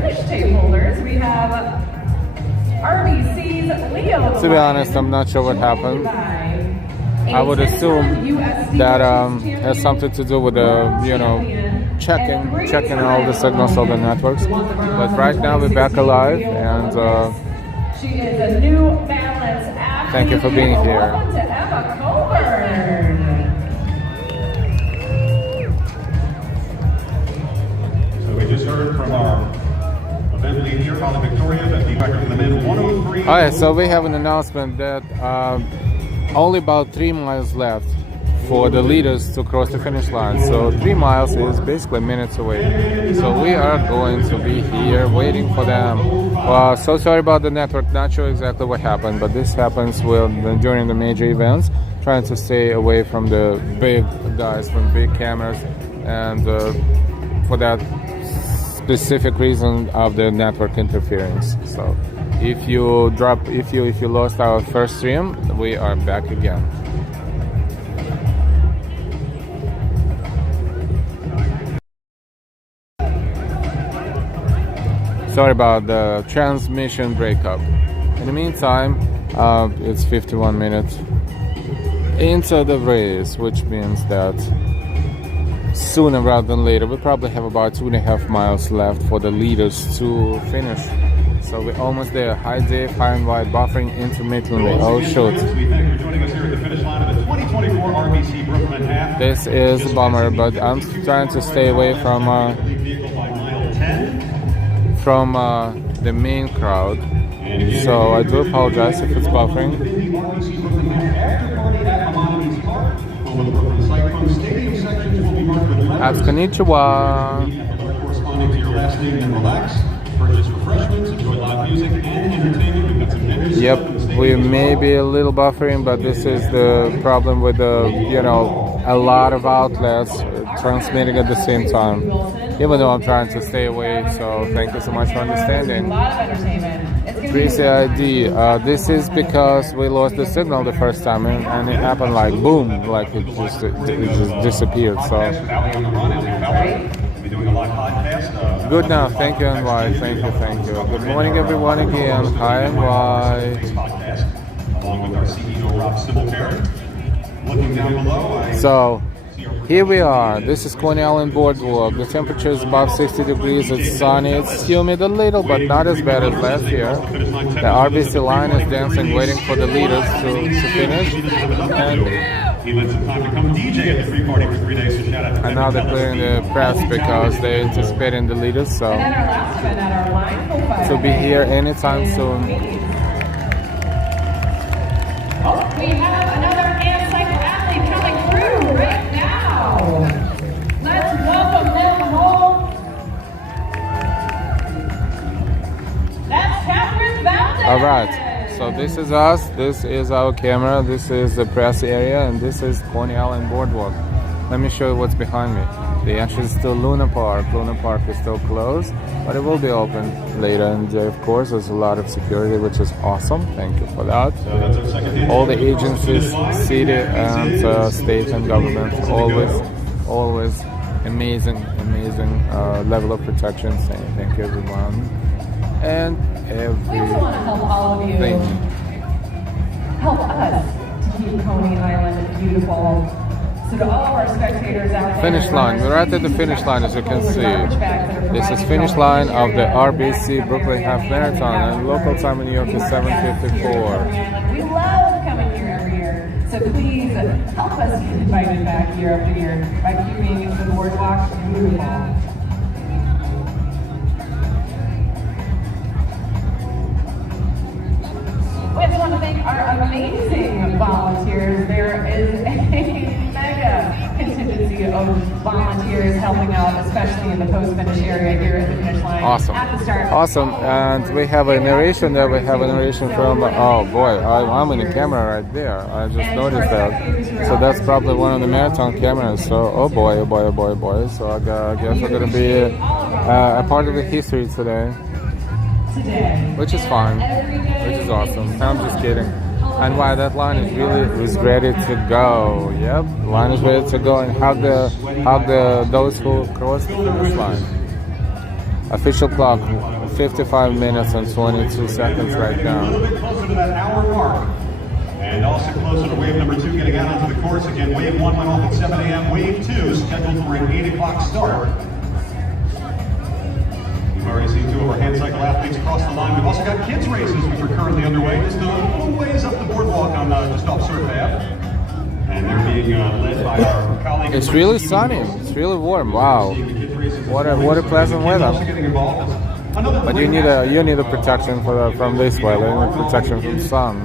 finish tape holders, we have RBC's Leo. To be honest, I'm not sure what happened. I would assume that has something to do with the, checking all the signals of the networks. But right now we're back alive, and she is a New Balance athlete. thank you for being here. Welcome to Emma Colburn. So we just heard from our event lead here, Holly Victoria, that the record for the men 103. All right, so we have an announcement that only about 3 miles left for the leaders to cross the finish line. So 3 miles is basically minutes away. So we are going to be here waiting for them. So sorry about the network, not sure exactly what happened, but this happens during the major events, trying to stay away from the big guys, from big cameras, and for that specific reason of the network interference. So if you lost our first stream, we are back again. Sorry about the transmission breakup. In the meantime, it's 51 minutes into the race, which means that sooner rather than later, we probably have about 2.5 miles left for the leaders to finish. So we're almost there. Hi Dave, hi and wide, buffering intermittently. Oh shoot. We thank you for joining us here at the finish line of the 2024 RBC Brooklyn Half. This is a bummer, but I'm trying to stay away from the main crowd. So I do apologize if it's buffering. Konnichiwa. Corresponding to your last name and relax. Purchase refreshments, enjoy live music and entertainment. We've got some vendors. Yep, we may be a little buffering, but this is the problem with the, a lot of outlets transmitting at the same time. Even though I'm trying to stay away, so thank you so much for understanding. 3CID, this is because we lost the signal the first time, and it happened like boom, like it just disappeared. So good now, thank you NY, thank you. Good morning everyone again. Hi NY. So here we are. This is Coney Island Boardwalk. The temperature is above 60 degrees. It's sunny. It's humid a little, but not as bad as last year. The RBC line is dancing, waiting for the leaders to finish. And now they're clearing the press because they're anticipating the leaders. So to be here anytime soon. We have another hand cycle athlete coming through right now. Let's welcome them home. That's Catherine Valdez. All right, so this is us, this is our camera, this is the press area, and this is Coney Island Boardwalk. Let me show you what's behind me. The entrance is still Luna Park. Luna Park is still closed, but it will be open later in the day, of course. There's a lot of security, which is awesome. Thank you for that. All the agencies, city and state and government, always amazing level of protection. Thank you everyone and We also want to help all of you help us to keep Coney Island beautiful. So to all of our spectators out there, finish line. We're right at the finish line, as you can see. This is finish line of the RBC Brooklyn Half Marathon, and local time in New York is 7:54. We love coming here every year, so please help us get invited back year after year by keeping the boardwalk beautiful. We also want to thank our amazing volunteers. There is a mega contingency of volunteers helping out, especially in the post-finish area here at the finish line. Awesome. At the start. Awesome. And we have a narration there. We have a narration from, oh boy, I'm in the camera right there. I just noticed that. So that's probably one of the marathon cameras. So, oh boy. So I guess we're going to be a part of the history today. Which is fine, which is awesome. I'm just kidding. And why that line is ready to go. Yep, line is ready to go, and hug those who cross the finish line. Official clock, 55 minutes and 22 seconds right A now. little bit closer to that hour mark. And also closer to wave number 2 getting out onto the course. Again, wave 1 went off at 7 a.m. Wave 2 scheduled for an 8 o'clock start. We've already seen 2 of our hand cycle athletes cross the line. We've also got kids races which are currently underway. Just a little ways up the boardwalk on just off Surf Ave. And they're being led by our colleague. It's really sunny. It's really warm. Wow. What a pleasant weather. But you need a protection from this weather, you need protection from sun.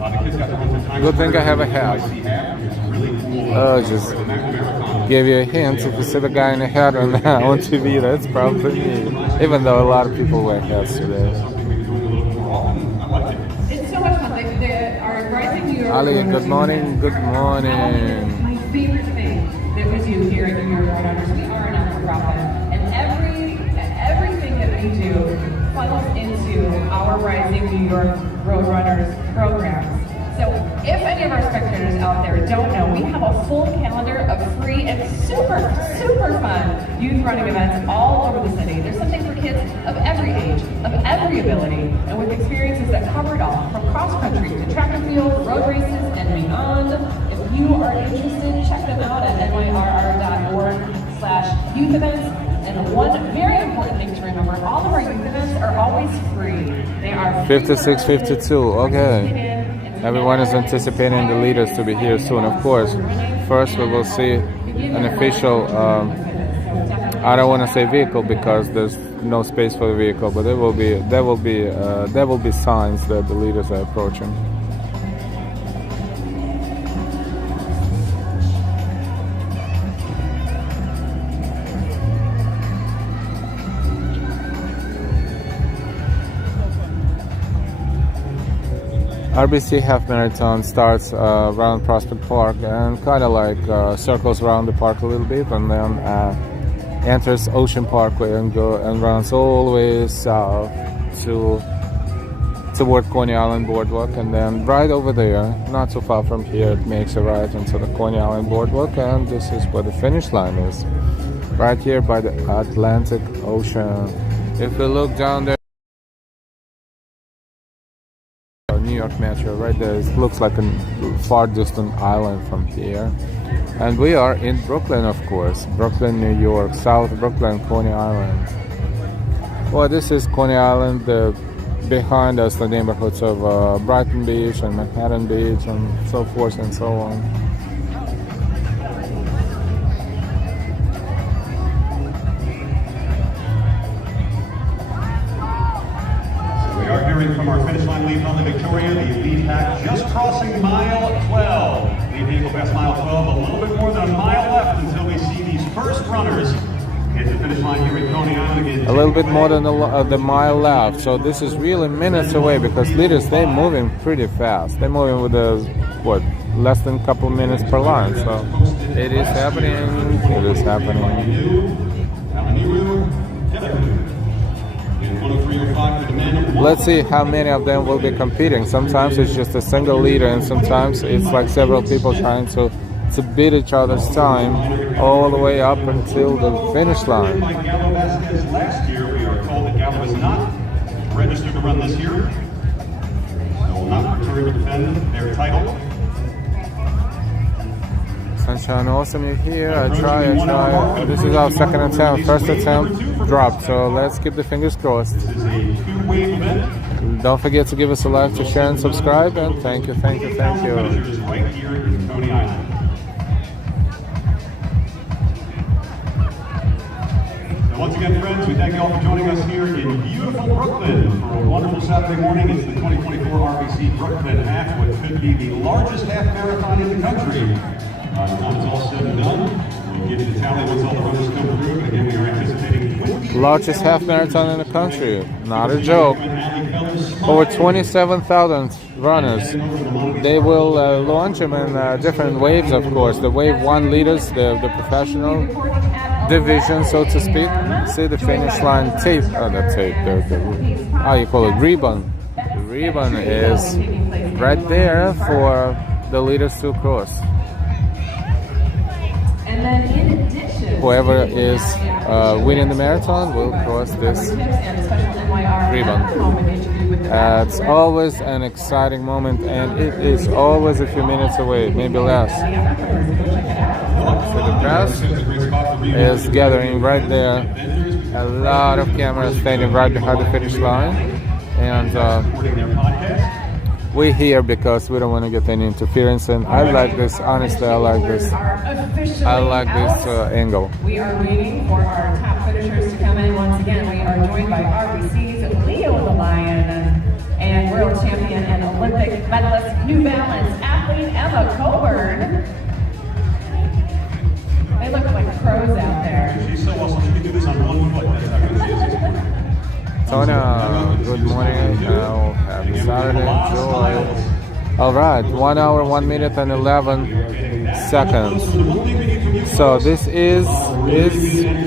Good thing I have a hat. Oh, just give you a hint. If you see the guy in a hat on TV, that's probably me. Even though a lot of people wear hats today. It's so much fun. Our Rising New York. Ali, good morning. Good morning. My favorite thing that we do here at New York Roadrunners, we are a not-for-profit, and everything that we do funnels into our Rising New York Roadrunners programs. So if any of our spectators out there don't know, we have a full calendar of free and super fun youth running events all over the city. There's something for kids of every age, of every ability, and with experiences that cover it all, from cross-country to track and field, road races, and beyond. If you are interested, check them out at nyrr.org/youth events. And one very important thing to remember, all of our youth events are always free. They are 56:52, okay. Everyone is anticipating the leaders to be here soon, of course. First we will see an official, I don't want to say vehicle because there's no space for the vehicle, but there will be signs that the leaders are approaching. RBC Half Marathon starts around Prospect Park and kind of like circles around the park a little bit, and then enters Ocean Parkway and runs all the way south toward Coney Island Boardwalk, and then right over there, not too far from here, it makes a right into the Coney Island Boardwalk, and this is where the finish line is, right here by the Atlantic Ocean. If you look down there, New York Metro right there, it looks like a far distant island from here. And we are in Brooklyn, of course, Brooklyn, New York, South Brooklyn, Coney Island. Well, this is Coney Island. Behind us the neighborhoods of Brighton Beach and Manhattan Beach and so forth and so on. From our finish line lead from the Victoria, the lead pack just crossing mile 12. Lead vehicle past mile 12, a little bit more than a mile left until we see these first runners hit the finish line here at Coney Island again. A little bit more than the mile left, so this is really minutes away because leaders, they're moving pretty fast. They're moving with less than a couple minutes per line, so it is happening, it is happening. Let's see how many of them will be competing. Sometimes it's just a single leader, and sometimes it's like several people trying to beat each other's time all the way up until the finish line. Last year, we are told that Gallo is not registered to run this year. They will not return to defend their title. Sunshine, awesome, you're here. I try. This is our second attempt. First attempt dropped, so let's keep the fingers crossed. This is a two-wave event. Don't forget to give us a like, to share and subscribe, and thank you. Right here in Coney Island. So once again, friends, we thank you all for joining us here in beautiful Brooklyn for a wonderful Saturday morning. It's the 2024 RBC Brooklyn Half, what could be the largest half marathon in the country. By the time it's all said and done, we'll get you the tally once all the runners come through. But again, we are anticipating largest half marathon in the country. Not a joke. Over 27,000 runners. They will launch them in different waves, of course. The wave 1 leaders, the professional division, so to speak. See the finish line tape. How you call it? Ribbon. The ribbon is right there for the leaders to cross. And then in addition, Whoever is winning the marathon will cross this ribbon. It's always an exciting moment, and it is always a few minutes away, maybe less. So the press is gathering right there. A lot of cameras standing right behind the finish line, and we're here because we don't want to get any interference. And I like this. Honestly, I like this. I like this angle. We are waiting for our top finishers to come in. Once again, we are joined by RBC's Leo the Lion and world champion and Olympic medalist, New Balance athlete Emma Coburn. They look like pros out there. She's so awesome. She can do this on one foot. That's how good she is this morning. Tona, good morning. Happy Saturday. Enjoy. All right, 1 hour, 1 minute, and 11 seconds. So this is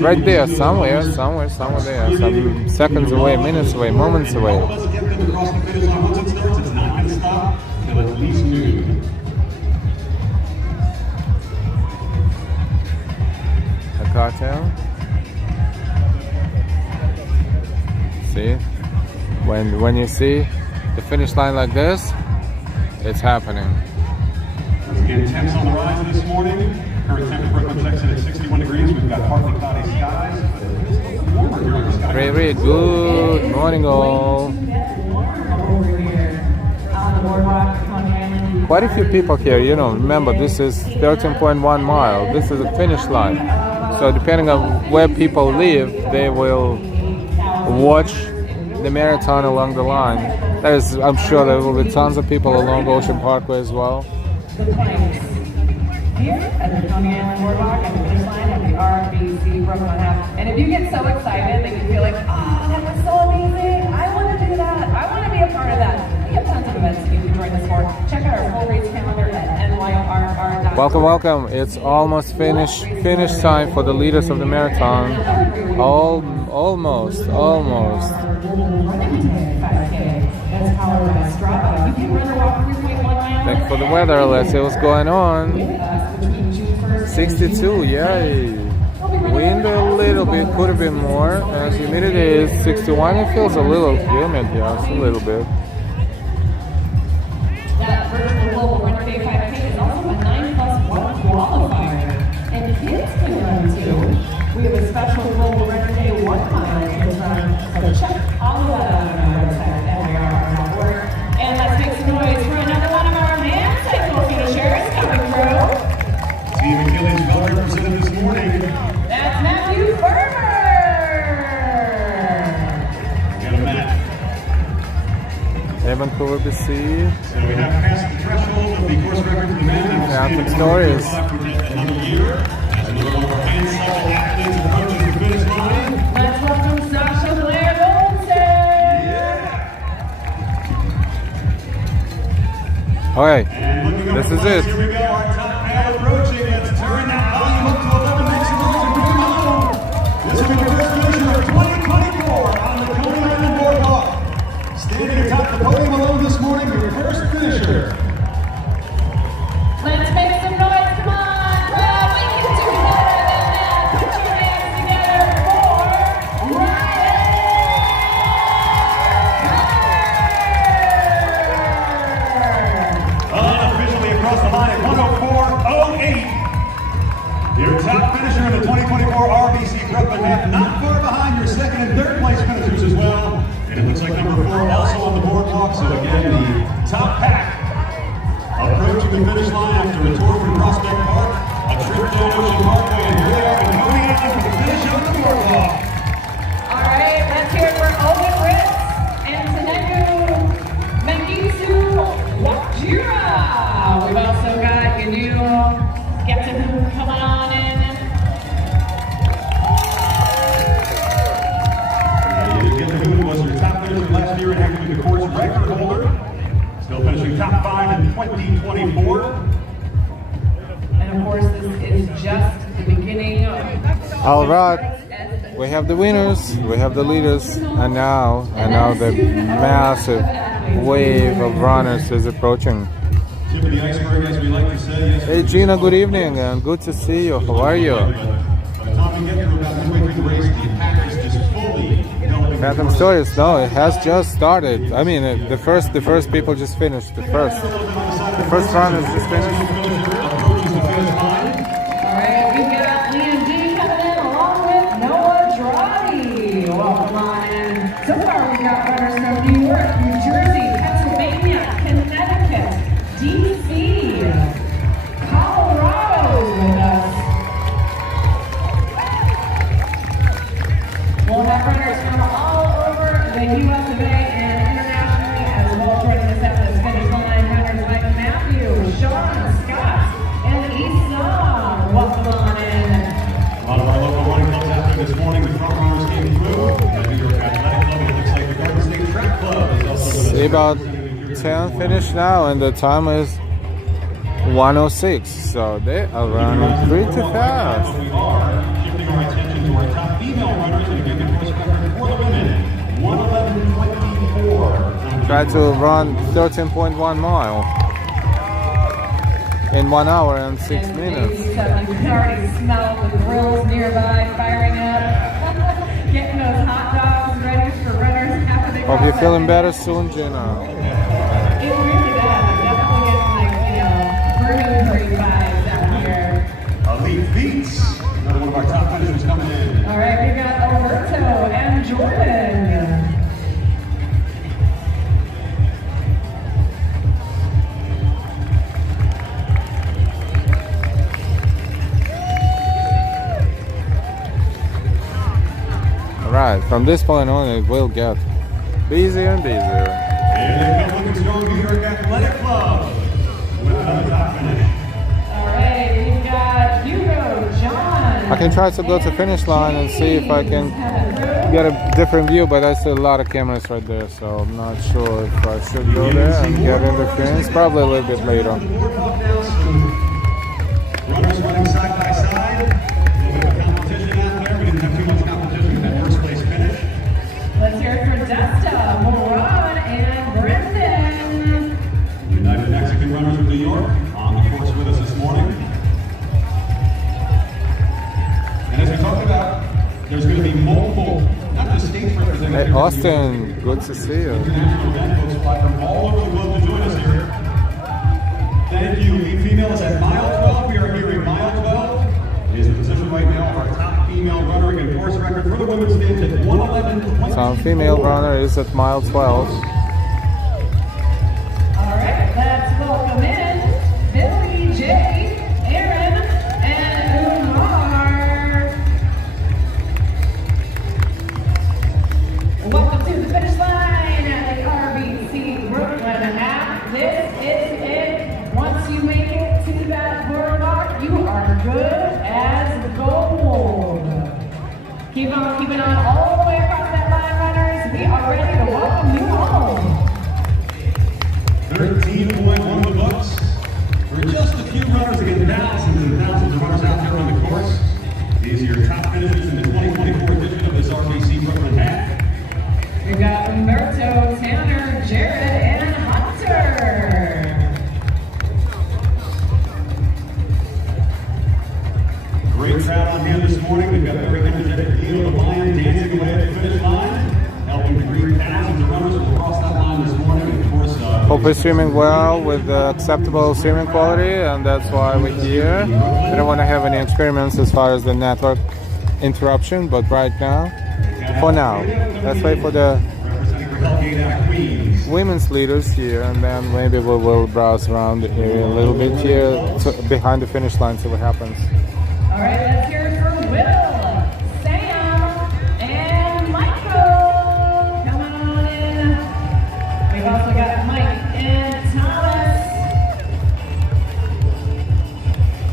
right there, somewhere there, some seconds away, minutes away, moments away. Let's get them across the finish line. Once it starts, it's not going to stop until at least noon. A cartel. See, when you see the finish line like this, it's happening. Again, temps on the rise this morning. Current temperature Brooklyn, Texas at 61 degrees. We've got partly cloudy skies, but it's a little warmer here in the sky. Very good morning, all. Quite a few people here. You know, remember this is 13.1 mile. This is a finish line. So depending on where people live, they will watch the marathon along the line. I'm sure there will be tons of people along Ocean Parkway as well. The planks here at the Coney Island Boardwalk and the finish line of the RBC Brooklyn Half. And if you get so excited that you feel like, oh, that was so amazing, I want to do that, I want to be a part of that. We have tons of events that you can join us for. Check out our full race calendar at nyrr.com. Welcome, welcome. It's almost finish time for the leaders of the marathon. Almost. Thank you for the weather. Let's see what's going on. 62, yay. Wind a little bit, could have been more. And humidity is 61. It feels a little humid, yes, a little bit. That virtual global runner day 5K is also a 9+1 qualifier, and kids can run too. We have a special global runner day 1 mile kids run, so check all of that out on our website at nyrr.org. And let's make some noise for another one of our man cycle finishers coming through. Team Achilles well represented this morning. That's Matthew Ferber. Got a Matt. Vancouver, BC. So we have passed the threshold of the course record for the men. Catholic stories. Another year as another one of our hand cycle athletes approaches the finish line. Let's welcome Sasha Blair Goldstein. All right, And looking up this at is the lights, it. Here we go. Our top man approaching. Let's turn that volume up to 11. Make some noise and bring them along. This will be the first finisher of 2024 on the Coney Island Boardwalk. Standing atop the podium alone this morning, your first finisher. Let's make some noise, come on, crowd. We can do better than that. Put your hands together for Ryan. Unofficially across the line at 104.08. Your top finisher in the 2024 RBC Brooklyn Half, not far behind your second and third place finishers as well. And it looks like number 4 also on the boardwalk. So again, the top pack approaching the finish line after a tour from Prospect Park, a trip down Ocean Parkway, and here they are in Coney Island for the finish of the boardwalk. All right, let's hear it for Owen Ritz and Taneku Mengisu Wajira. We've also got Yanu Getahu coming on in. Getahu was your top finisher last year and actually the course record holder. Still finishing top 5 in 2024. And of course, this is just the beginning. All right, we have the winners, we have the leaders, and now the massive wave of runners is approaching. Tip of the iceberg, as we like to say. Yes, Hey Gina, good evening and good to see you. How are you? by the time we get here, we're about midway through the race. Phantom Stories. No, it has just started. I mean, the first people just finished. The first round is just finished. Alright, we've got Liam D coming in along with Noah Drawdy. Welcome on in. So far we've got runners from New York, New Jersey, Pennsylvania, Connecticut, DC, Colorado with us. We'll have runners from all over the US of A and internationally as well. Joining us at the finish line, runners like Matthew, Sean, Scott, and Esau. Welcome on in. A lot of our local running clubs out there this morning. The front runners came through. The New York Athletic Club, it looks like the Garden State Track Club is also with us. See about 10 finish now, and the time is 1:06. So they are running pretty fast. We are shifting our attention to our top female runners and giving course record for the women. 1:11.24. Try to run 13.1 mile in 1 hour and 6 minutes. You can already smell the grills nearby firing up. Getting those hot dogs ready for runners after they Hope you're feeling better soon, Gina. It really does. Definitely getting burning vibes out here. Elite Beats, another one of our top finishers coming in. All right, we got Alberto and Jordan. Alright, from this point on it will get busier and busier. And the looking strong New York Athletic Club with another top finish. All right, we've got Hugo, John. I can try to go to finish line and see if I can get a different view, but I see a lot of cameras right there, so I'm not sure if I should go there and get interference. Probably a little bit later. Runners running side by side. A little bit of competition out there. We didn't have too much competition in that first place finish. Let's hear it for Desta, Moran, and Brendan. United Mexican Runners of New York on the course with us this morning. And as we talked about, there's going to be multiple, not just states represented. Hey Austin, good to see you. International event folks fly from all over the globe to join us here. Thank you. Lead female is at mile 12. We are hearing mile 12 is the position right now of our top female runner and course record for the women's stands at 1:11.20. Some female runner is at mile 12. All right, let's welcome in Billy, Jay, Aaron, and Umar. Welcome to the finish line at the RBC Brooklyn Half. This is it. Once you make it to that boardwalk, you are good as gold. Keep on keeping on all the way across that line, runners. We are ready to welcome you home. 13.1 the books. For just a few runners against thousands and thousands of runners out there on the course. These are your top finishers in the 2024 edition of this RBC Brooklyn Half. We've got Umberto, Tanner, Jared, and Hunter. Great crowd on hand this morning. We've got very energetic Leo the Lion dancing away at the finish line, helping to greet thousands of runners across that line this morning. And of course, Hope we're streaming well with acceptable streaming quality, and that's why we're here. We don't want to have any experiments as far as the network interruption, but right now, for now, let's wait for the representing for Hellgate out of Queens. women's leaders here, and then maybe we will browse around the area a little bit here behind the finish line, see what happens. All right, let's hear it for Will, Sam, and Michael. Come on in. We've also got Mike and Thomas.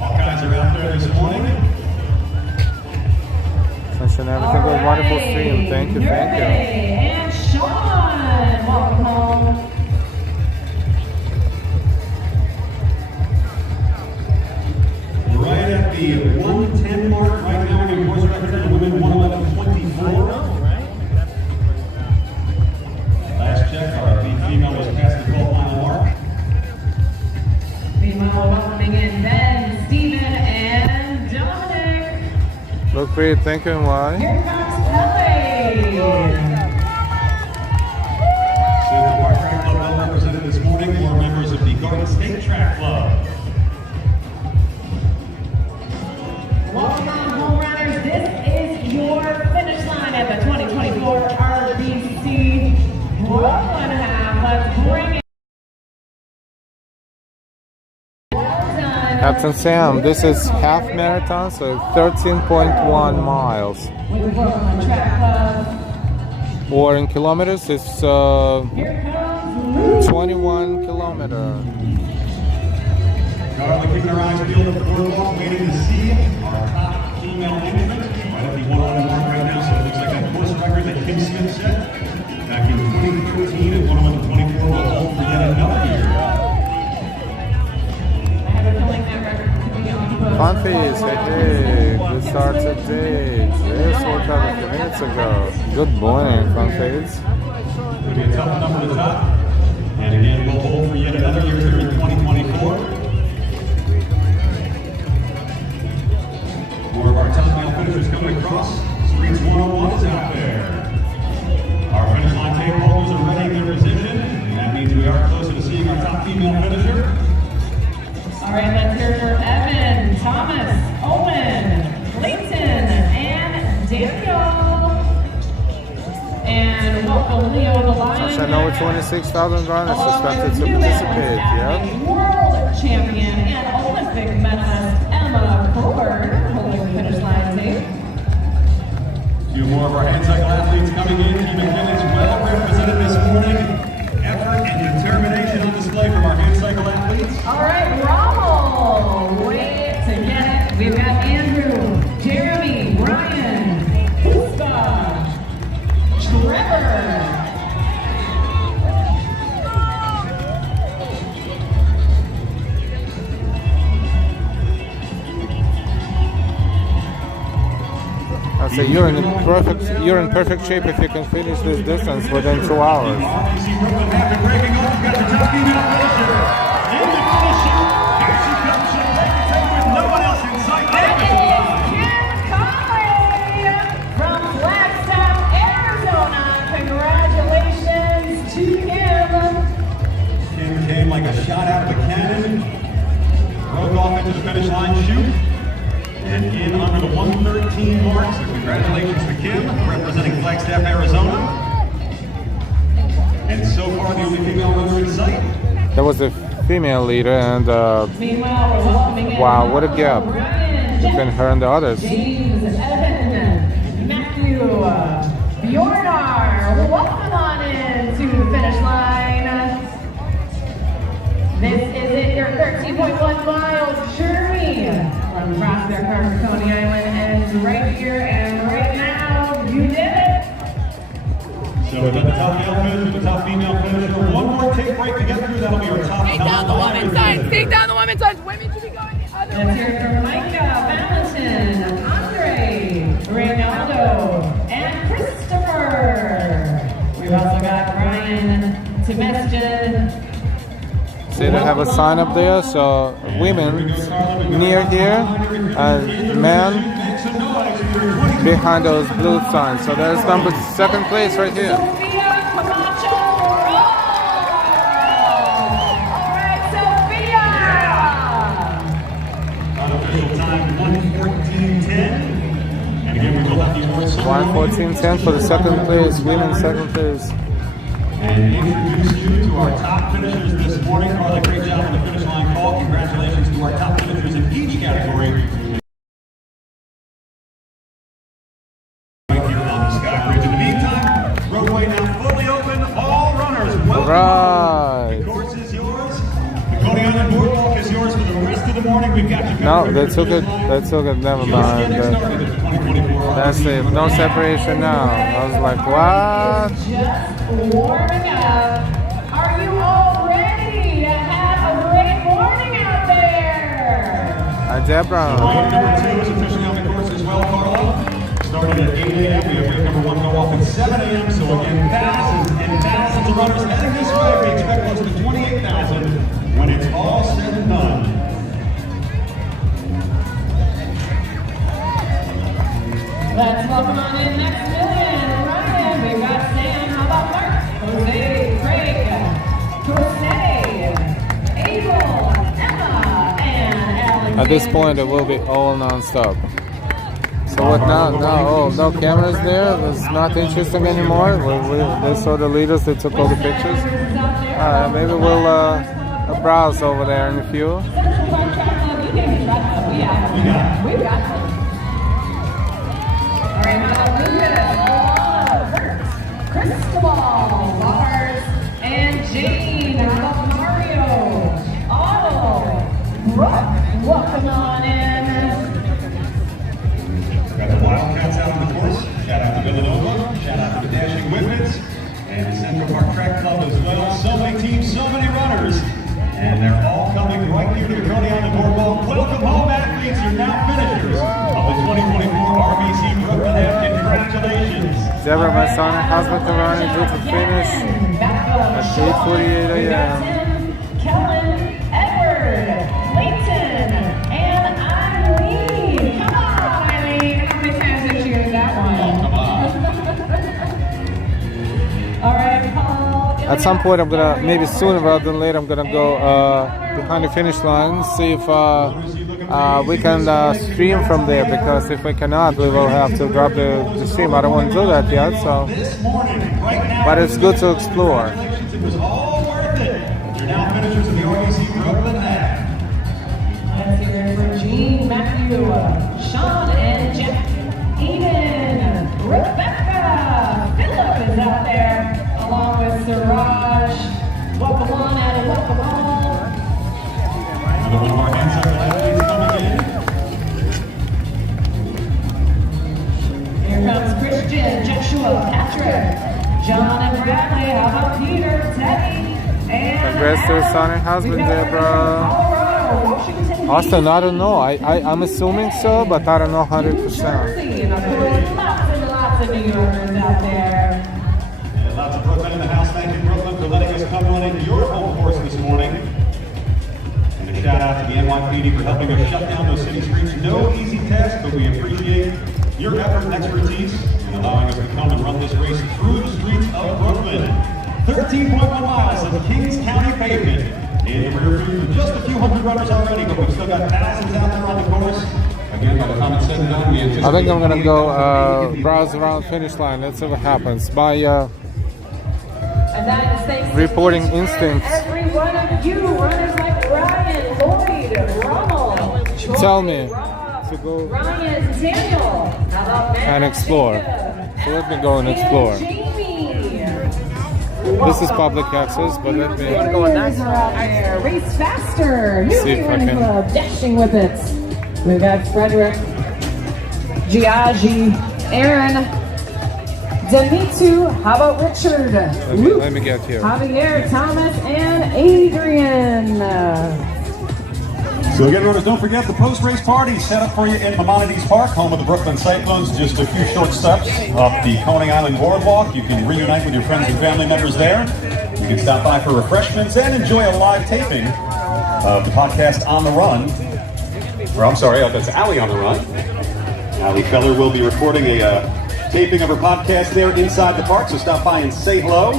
All guys are out there this morning. Sunshine, everything good, wonderful stream. Thank you, thank you. And Sean, welcome home. Right at the 110 mark right now in course record for the women, 1:11.24. Last check, our lead female was past the 12-mile mark. Meanwhile, welcoming in Ben, Steven, and Dominic. Look great, thank you, and why? Here comes Kelly. Captain Sam, this is half marathon, so 13.1 miles. With Brooklyn Track Club. Or in kilometers, it's Here comes 21 kilometers. Got keeping our eyes peeled at the boardwalk, waiting to see our top female entrant. Right at the 1-1 mark right now, so it looks like that course record that Kim Smith set back in 2013 at 1:11:24 will hold for yet another year. I have a feeling that record could be on both. Funfies, hey, good start today. Just woke up a few minutes ago. Good morning, Funfies. It's going to be a tough number to top. And again, we'll hold for yet another year here in 2024. More of our top male finishers coming across. Streets 101 is out there. Our finish line tape holders are ready in their position. And that means we are closer to seeing our top female finisher. All right, let's hear for Evan, Thomas, Owen, Clayton, and Daniel. And welcome Leo the Lion. I know 26,000 runners expected to participate, yeah? World champion and Olympic medalist Emma Kohler holding the finish line tape. A few more of our hand cycle athletes coming in. Team McKinnon's well represented this morning. Effort and determination on display from our hand cycle athletes. All right, Rommel, wait to get it. We've got Andrew, Jeremy, Ryan, Puspa, Trevor. I say you're in perfect shape if you can finish this distance within 2 hours. RBC Brooklyn Half Marathon breaking off. We've got the top female finisher. In the finisher. Here she comes. She'll break the tape with no one else in sight. That is Coney from Flagstaff, Arizona. Congratulations to Kim. Kim came like a shot out of a cannon. Broke off into the finish line chute. And in under the 113 mark. So congratulations to Kim, representing Flagstaff, Arizona. And so far, the only female runner in sight. There was a female leader, and Meanwhile, we're welcoming in wow, what a gap Ryan, between her and the others. James, Evan, Matthew, Bjornar. Welcome on in to the finish line. This is it, your 13.1 miles journey from across their car from Coney Island ends right here and right now. You did it. So we've got the top male finisher, the top female finisher. One more tape break to get through. That'll be our top. Take down the women's side. Take down the women's side. Women should be going the other Let's way. hear from Micah, Valentin, Andre, Reynaldo, and Christopher. We've also got Ryan, Temestin. See, they have a sign up there, so women near here and men behind those blue signs. So there's second place right here. Sophia Camacho. All right, Sophia. Unofficial time 1:14:10. And again, we will have the awards. 1:14:10 for the second place, women's second place. And introduce you to our top finishers this morning. Carla, great job on the finish line call. Congratulations to our top finishers in each category. Right here on the Sky Bridge. In the meantime, roadway now fully open. All runners, welcome. Right. The course is yours. The Coney Island Boardwalk is yours for the rest of the morning. We've got you No, covered. they took it, never Just mind. getting started at the 2024 That's it, no separation now. I was like, what? Just warming up. Are you all ready to have a great morning out there? Hi, Deborah. Break number 2 is officially on the course as well, Carla. Started at 8 a.m. We have break number 1 go off at 7 a.m. So again, thousands and thousands of runners heading this way. We expect close to 28,000 when it's all said and done. Let's welcome on in next million. Ryan, we've got Sam. How about Mark? Jose, Craig, Jose, Abel, Emma, and Alex. At this point, it will be all non-stop. So what now? Oh, no cameras there. It's not interesting anymore. They saw the leaders. They took all the pictures. Maybe we'll browse over there in a few. Yeah, we've got them. All right, now Lucas, Cristobal, Lars, and Jane. How about Mario, Otto, Brooke, welcome on in. Got the Wildcats out on the course. Shout out to Villanova. Shout out to the Dashing Whippets and the Central Park Track Club as well. So many teams, so many runners. And they're all coming right here to the Coney on the Boardwalk. Welcome home, athletes. You're now finishers of the 2024 RBC Brooklyn Half. Congratulations. Deborah, my son and husband are running due to finish at 8:48 a.m. Kellen, Edward, Layton, and Eileen. Come on, Eileen. How many times did you hear that one? Come on. All right, Paul. At some point, I'm gonna, maybe sooner rather than later, I'm gonna go behind the finish line, see if we can stream from there, because if we cannot, we will have to drop the stream. I don't want to do that yet, so. But it's good to explore. It was all worth it. You're now finishers of the RBC Brooklyn Half. Let's hear it for Jean, Matthew, Sean, and Jeff, Eden, Rebecca, Philip is out there, along with Siraj. Welcome on, and welcome on. Another one of our hands-up athletes coming in. Here comes Christian, Joshua, Patrick, John, and Bradley. How about Peter, Teddy, and Congrats to his son and husband, Deborah. Austin, I don't know. I'm assuming so, but I don't know 100%. Lots and lots of New Yorkers out there. And lots of Brooklyn in the house. Thank you, Brooklyn, for letting us come running your home course this morning. And a shout out to the NYPD for helping us shut down those city streets. No easy task, but we appreciate your effort and expertise in allowing us to come and run this race through the streets of Brooklyn. 13.1 miles of Kings County pavement. In the rear view, just a few hundred runners already, but we've still got thousands out there on the course. Again, by the time it's said and done, we anticipate... I think I'm gonna go browse around finish line. Let's see what happens. My And that is thanks reporting to instincts. every one of you, runners like Ryan, Lloyd, Ronald, Troy, Tell me Rob, to go Ryan, Daniel, how about Matt, and explore. So let me go and explore. Jamie. This is public access, but let me Warriors are out there. Race faster. See if I Running can- Club, Dashing Whippets. We've got Frederick, Giagi, Aaron, Demitu, how about Richard? let me get here. Javier, Thomas, and Adrian. So again, runners, don't forget the post-race party set up for you in Maimonides Park, home of the Brooklyn Cyclones. Just a few short steps up the Coney Island Boardwalk. You can reunite with your friends and family members there. You can stop by for refreshments and enjoy a live taping of the podcast On the Run. Or I'm sorry, that's Allie on the Run. Allie Feller will be recording a taping of her podcast there inside the park, so stop by and say hello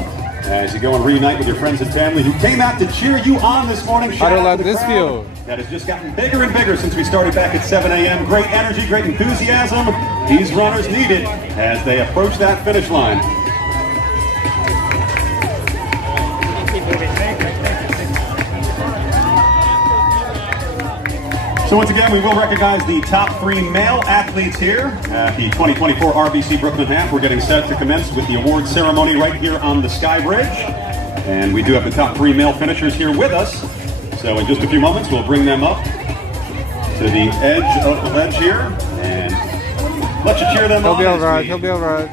as you go and reunite with your friends and family who came out to cheer you on this morning. I Shout don't out like to the this crowd. view. That has just gotten bigger and bigger since we started back at 7 a.m. Great energy, great enthusiasm. These runners need it as they approach that finish line. So once again, we will recognize the top 3 male athletes here at the 2024 RBC Brooklyn Half. We're getting set to commence with the award ceremony right here on the Sky Bridge. And we do have the top 3 male finishers here with us. So in just a few moments, we'll bring them up to the edge of the ledge here and let you cheer them on. He'll be as alright, we he'll be alright.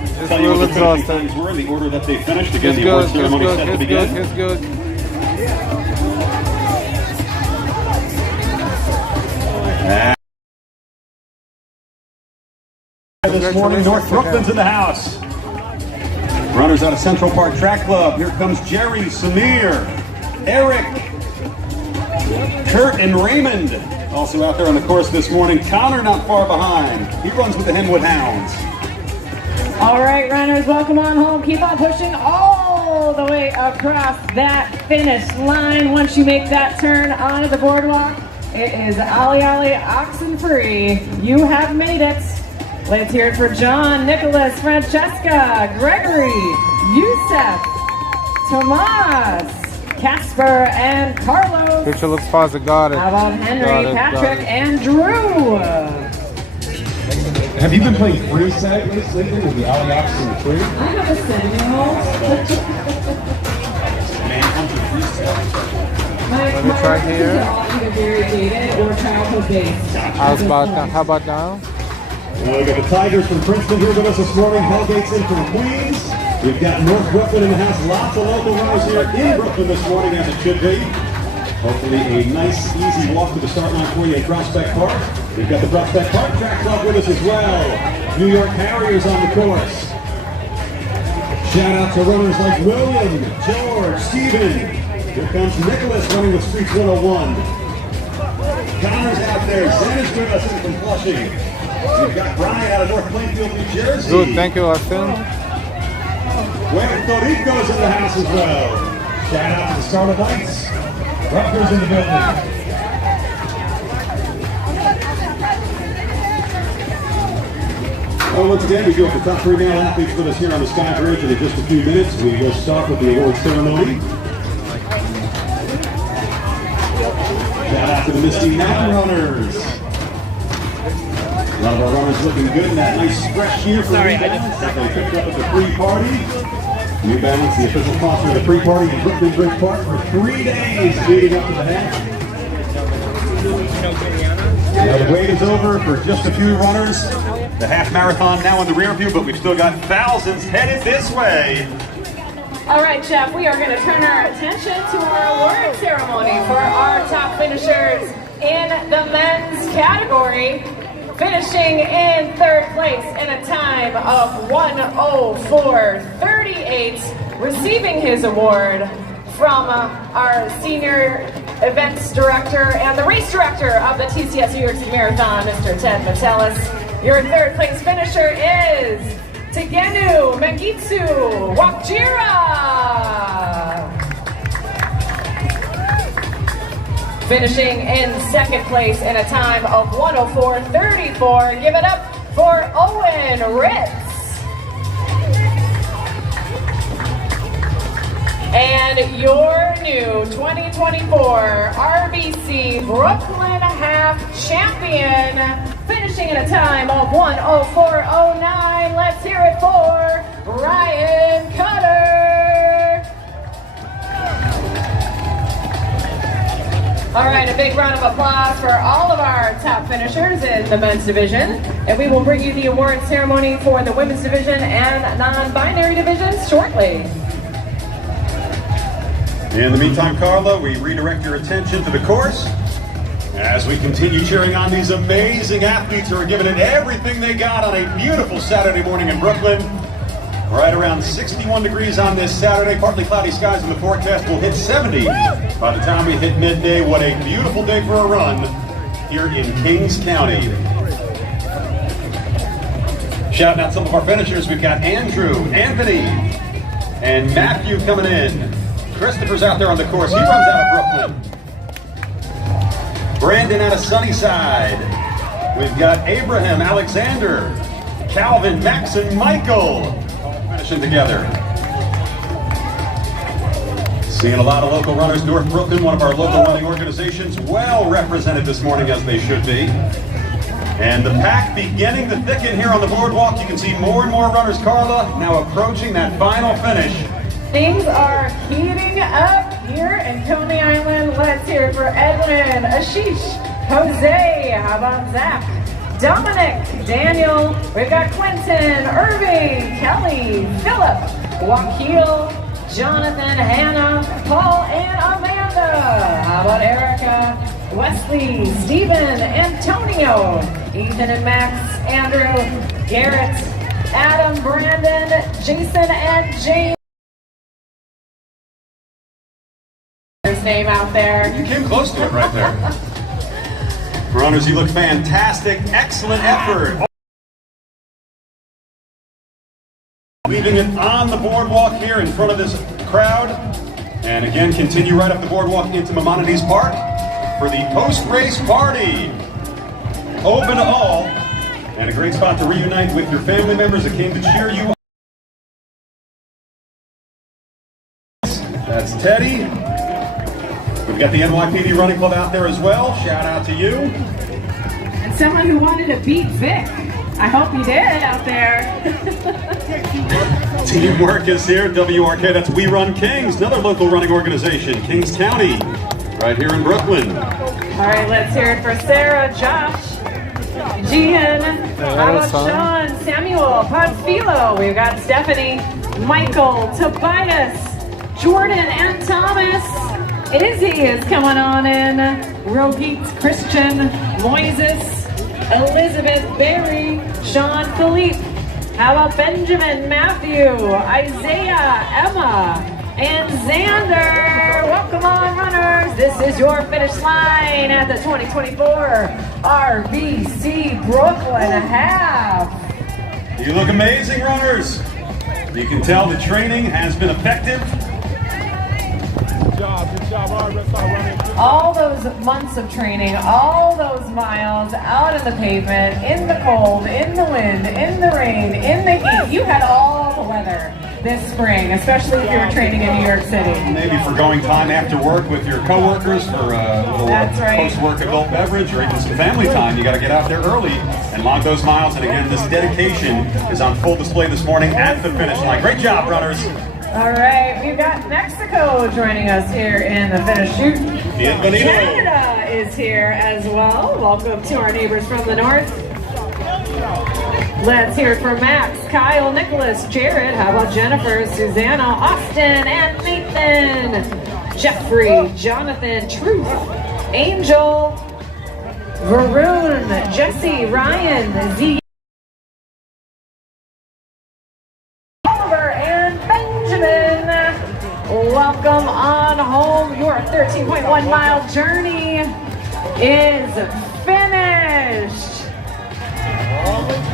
Just a tell you what little the finishing exhausted. times were in the order that they finished. Again, He's the award good, he's ceremony good, set to he's begin. good, he's good. This morning, North Brooklyn's in the house. Runners out of Central Park Track Club. Here comes Jerry, Samir, Eric, Kurt, and Raymond. Also out there on the course this morning. Connor not far behind. He runs with the Henwood Hounds. All right, runners, welcome on home. Keep on pushing all the way across that finish line. Once you make that turn onto the boardwalk, it is Ollie Ollie oxen free. You have made it. Let's hear it for John, Nicholas, Francesca, Gregory, Youssef, Tomas, Casper and Carlos. Picture looks fuzzy. Got it. How about Henry, Got it, Patrick, got it. and Drew? Have you been playing freestyle lately with the alley-ops and the free? I have a Samuel. My try here. are all either very dated or childhood based. How about now? Well, we got the Tigers from Princeton here with us this morning. Hellgate's in from Queens. We've got North Brooklyn in the house. Lots of local runners here in Brooklyn this morning, as it should be. Hopefully a nice, easy walk to the start line for you in Prospect Park. We've got the Prospect Park track club with us as well. New York Harriers on the course. Shout out to runners like William, George, Steven. Here comes Nicholas running with Streets 101. Connor's out there. Xana's with us in from Flushing. We've got Brian out of North Plainfield, New Jersey. Good, thank you, Austin. Puerto Rico's in the house as well. Shout out to the Scarlet Knights. Rutgers in the building. Well, once again, we do have the top 3 male athletes with us here on the Sky Bridge, and in just a few minutes, we will start with the award ceremony. Shout out to the Misty Mountain Runners. A lot of our runners looking good in that nice fresh year for New Balance that they picked up at the free party. New Balance, the official sponsor of the free party in Brooklyn Bridge Park for 3 days leading up to the half. Now the wait is over for just a few runners. The half marathon now in the rear view, but we've still got thousands headed this way. All right, Jeff, we are going to turn our attention to our award ceremony for our top finishers in the men's category. Finishing in 3rd place in a time of 1:04:38, receiving his award from our senior events director and the race director of the TCS New York City Marathon, Mr. Ted Metellus. Your 3rd place finisher is Tigenu Mengitsu Wakjira. Finishing in 2nd place in a time of 1:04:34. Give it up for Owen Ritz. And your new 2024 RBC Brooklyn Half Champion, finishing in a time of 1:04:09. Let's hear it for Ryan Cutter. All right, a big round of applause for all of our top finishers in the men's division. And we will bring you the award ceremony for the women's division and non-binary divisions shortly. In the meantime, Carla, we redirect your attention to the course as we continue cheering on these amazing athletes who are giving it everything they got on a beautiful Saturday morning in Brooklyn. Right around 61 degrees on this Saturday. Partly cloudy skies in the forecast. Will hit 70 by the time we hit midday. What a beautiful day for a run here in Kings County. Shouting out some of our finishers. We've got Andrew, Anthony, and Matthew coming in. Christopher's out there on the course. He runs out of Brooklyn. Brandon out of Sunnyside. We've got Abraham, Alexander, Calvin, Max, and Michael finishing together. Seeing a lot of local runners. North Brooklyn, one of our local running organizations, well represented this morning as they should be. And the pack beginning to thicken here on the boardwalk. You can see more and more runners. Carla now approaching that final finish. Things are heating up here in Coney Island. Let's hear it for Edwin, Ashish, Jose, how about Zach, Dominic, Daniel, we've got Quentin, Irving, Kelly, Philip, Wakil, Jonathan, Hannah, Paul, and Amanda. How about Erica, Wesley, Stephen, Antonio, Ethan and Max, Andrew, Garrett, Adam, Brandon, Jason, and James. Name out there. You came close to it right there. Runners, you look fantastic. Excellent effort. Leaving it on the boardwalk here in front of this crowd. And again, continue right up the boardwalk into Maimonides Park for the post-race party. Open to all. And a great spot to reunite with your family members that came to cheer you on. That's Teddy. We've got the NYPD Running Club out there as well. Shout out to you. And someone who wanted to beat Vic. I hope you did out there. Teamwork is here. WRK, that's We Run Kings, another local running organization, Kings County, right here in Brooklyn. All right, let's hear it for Sarah, Josh, Gian, Sean, Samuel, Podfilo. We've got Stephanie, Michael, Tobias, Jordan, and Thomas. Izzy is coming on in. Rohit, Christian, Moises, Elizabeth, Barry, Sean, Philippe. How about Benjamin, Matthew, Isaiah, Emma, and Xander? Welcome on, runners. This is your finish line at the 2024 RBC Brooklyn Half. You look amazing, runners. You can tell the training has been effective. Good job, RBC. All those months of training, all those miles out in the pavement, in the cold, in the wind, in the rain, in the heat. You had all the weather this spring, especially if you were training in New York City. Maybe forgoing time after work with your coworkers for a little post-work adult beverage or even some family time. You got to get out there early and log those miles. And again, this dedication is on full display this morning at the finish line. Great job, runners. All right, we've got Mexico joining us here in the finish chute. Bienvenido. Canada is here as well. Welcome to our neighbors from the north. Let's hear it for Max, Kyle, Nicholas, Jared. How about Jennifer, Susanna, Austin, and Nathan? Jeffrey, Jonathan, Truth, Angel, Varun, Jesse, Ryan, Z. Welcome on home. Your 13.1 mile journey is finished.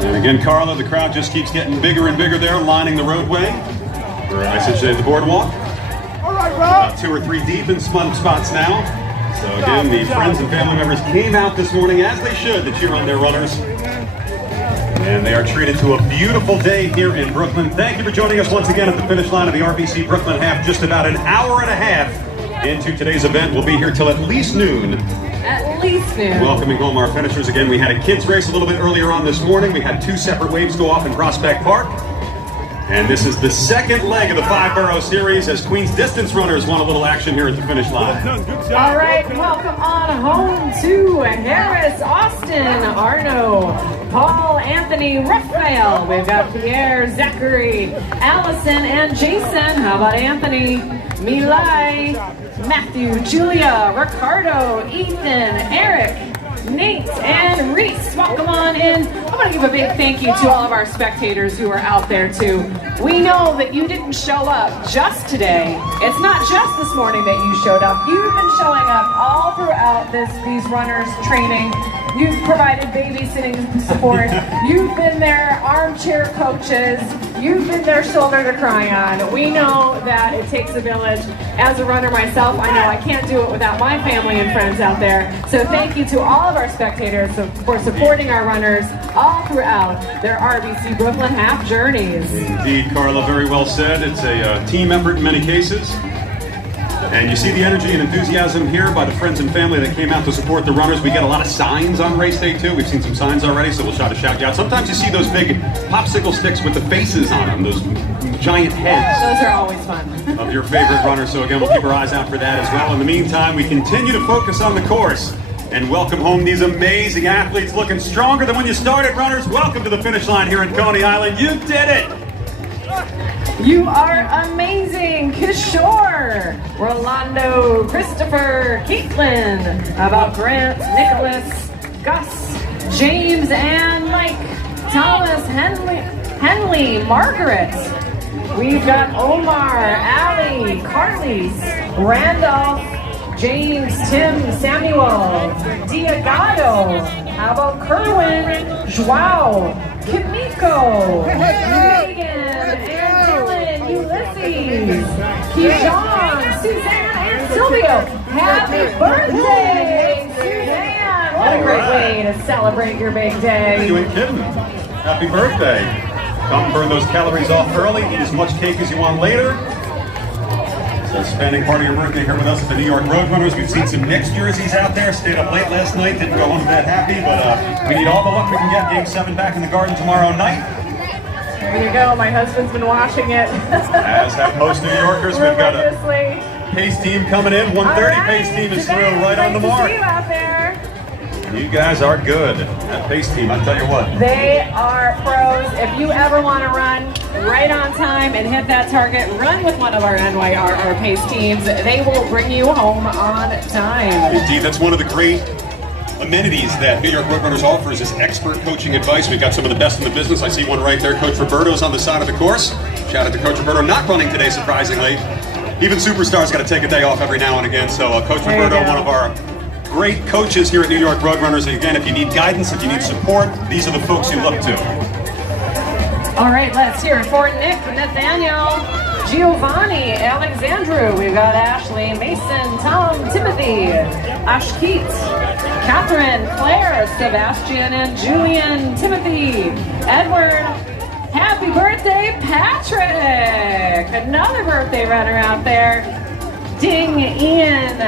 And again, Carla, the crowd just keeps getting bigger and bigger there, lining the roadway. Or I should say the boardwalk. About 2 or 3 deep in some spots now. So again, the friends and family members came out this morning, as they should, to cheer on their runners. And they are treated to a beautiful day here in Brooklyn. Thank you for joining us once again at the finish line of the RBC Brooklyn Half. Just about an hour and a half into today's event. We'll be here till at least noon. At least noon. Welcoming home our finishers again. We had a kids race a little bit earlier on this morning. We had 2 separate waves go off in Prospect Park. And this is the second leg of the 5-borough series as Queens distance runners want a little action here at the finish line. All right, welcome on home to Harris, Austin, Arno, Paul, Anthony, Raphael. We've got Pierre, Zachary, Allison, and Jason. How about Anthony, Milai, Matthew, Julia, Ricardo, Ethan, Eric, Nate, and Reese. Welcome on in. I want to give a big thank you to all of our spectators who are out there too. We know that you didn't show up just today. It's not just this morning that you showed up. You've been showing up all throughout these runners training. You've provided babysitting support. You've been their armchair coaches. You've been their shoulder to cry on. We know that it takes a village. As a runner myself, I know I can't do it without my family and friends out there. So thank you to all of our spectators for supporting our runners all throughout their RBC Brooklyn Half journeys. Indeed, Carla, very well said. It's a team effort in many cases. And you see the energy and enthusiasm here by the friends and family that came out to support the runners. We get a lot of signs on race day too. We've seen some signs already, so we'll try to shout you out. Sometimes you see those big popsicle sticks with the faces on them, those giant heads. Those are always fun. Of your favorite runners, so again, we'll keep our eyes out for that as well. In the meantime, we continue to focus on the course and welcome home these amazing athletes looking stronger than when you started, runners. Welcome to the finish line here in Coney Island. You did it! You are amazing, Kishore, Rolando, Christopher, Caitlin. How about Grant, Nicholas, Gus, James, and Mike, Thomas, Henley, Margaret. We've got Omar, Allie, Carlise, Randolph, James, Tim, Samuel, Diagado. How about Kerwin, Joao, Kimiko, Megan, and Dylan, Ulysses, Keyshawn, Suzanne, and Silvio. Happy birthday, Suzanne! What a great way to celebrate your big day. You ain't kidding. Happy birthday. Come burn those calories off early, eat as much cake as you want later. So spending part of your birthday here with us at the New York Roadrunners. We've seen some Knicks jerseys out there. Stayed up late last night, didn't go home to bed happy, but we need all the luck we can get. Game 7 back in the Garden tomorrow night. There you go. My husband's been watching it. As have most New Yorkers. We've got a Religiously. pace team coming in. 130 pace team is through right on the mark. See you out there. You guys are good. That pace team, I'll tell you what. They are pros. If you ever want to run right on time and hit that target, run with one of our NYRR pace teams. They will bring you home on time. Indeed, that's one of the great amenities that New York Roadrunners offers is expert coaching advice. We've got some of the best in the business. I see one right there. Coach Roberto's on the side of the course. Shout out to Coach Roberto, not running today, surprisingly. Even superstars got to take a day off every now and again. So Coach Roberto, one of our great coaches here at New York Roadrunners. And again, if you need guidance, if you need support, these are the folks you look to. All right, let's hear it for Nick, Nathaniel, Giovanni, Alexandru. We've got Ashley, Mason, Tom, Timothy, Ashkeet, Catherine, Claire, Sebastian, and Julian, Timothy, Edward. Happy birthday, Patrick! Another birthday runner out there. Ding, Ian,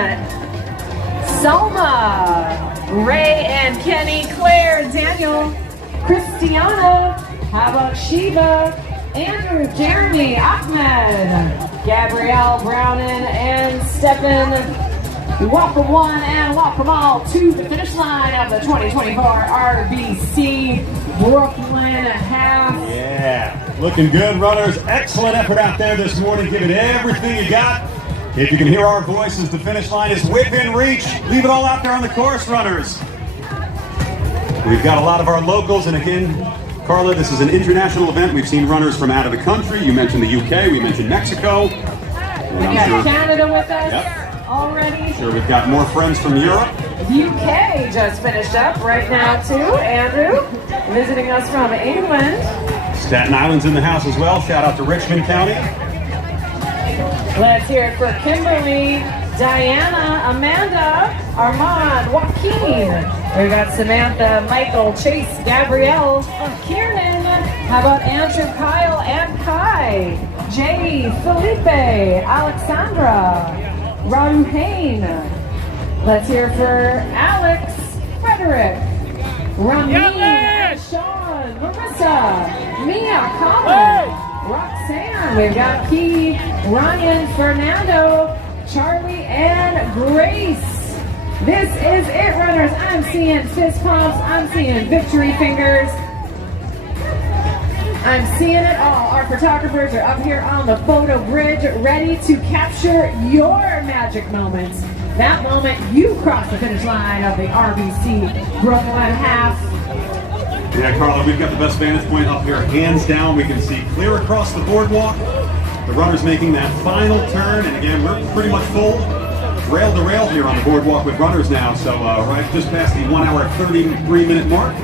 Selma, Ray and Kenny, Claire, Daniel, Christiana, how about Shiva, Andrew, Jeremy, Ahmed, Gabrielle, Brownin, and Stefan. Welcome one and welcome all to the finish line of the 2024 RBC Brooklyn Half. Yeah, looking good, runners. Excellent effort out there this morning. Give it everything you got. If you can hear our voices, the finish line is within reach. Leave it all out there on the course, runners. We've got a lot of our locals, and again, Carla, this is an international event. We've seen runners from out of the country. You mentioned the UK, we mentioned Mexico. We got Canada with us already. Sure, we've got more friends from Europe. UK just finished up right now too. Andrew, visiting us from England. Staten Island's in the house as well. Shout out to Richmond County. Let's hear it for Kimberly, Diana, Amanda, Armand, Joaquin. We got Samantha, Michael, Chase, Gabrielle, Kiernan. How about Andrew, Kyle, and Kai? Jay, Felipe, Alexandra, Raruhain. Let's hear for Alex, Frederick, Ramin, Sean, Marissa, Mia, Colin, Roxanne. We've got Key, Ryan, Fernando, Charlie, and Grace. This is it, runners. I'm seeing fist pumps. I'm seeing victory fingers. I'm seeing it all. Our photographers are up here on the photo bridge, ready to capture your magic moments. That moment you cross the finish line of the RBC Brooklyn Half. Yeah, Carla, we've got the best vantage point up here, hands down. We can see clear across the boardwalk. The runners making that final turn, and again, we're pretty much full rail to rail here on the boardwalk with runners now. So right just past the 1 hour 33-minute mark.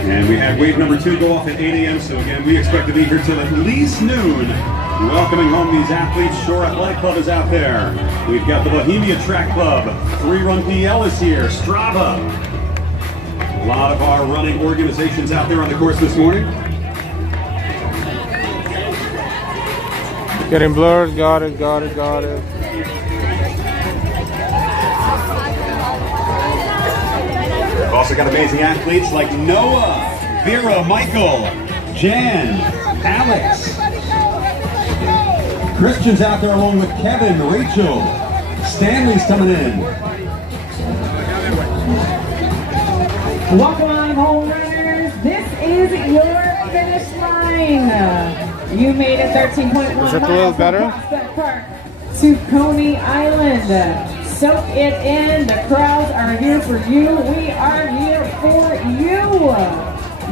And we had wave number 2 go off at 8 a.m. So again, we expect to be here till at least noon. Welcoming home these athletes. Shore Athletic Club is out there. We've got the Bohemia Track Club. 3 Run PL is here. Strava. A lot of our running organizations out there on the course this morning. Getting blurred, got it, got it, got it. We've also got amazing athletes like Noah, Vera, Michael, Jan, Alex. Christian's out there along with Kevin, Rachel. Stanley's coming in. Welcome on home, runners. This is your finish line. You made it 13.1 miles Is it a little better? from Prospect Park to Coney Island. Soak it in. The crowds are here for you. We are here for you.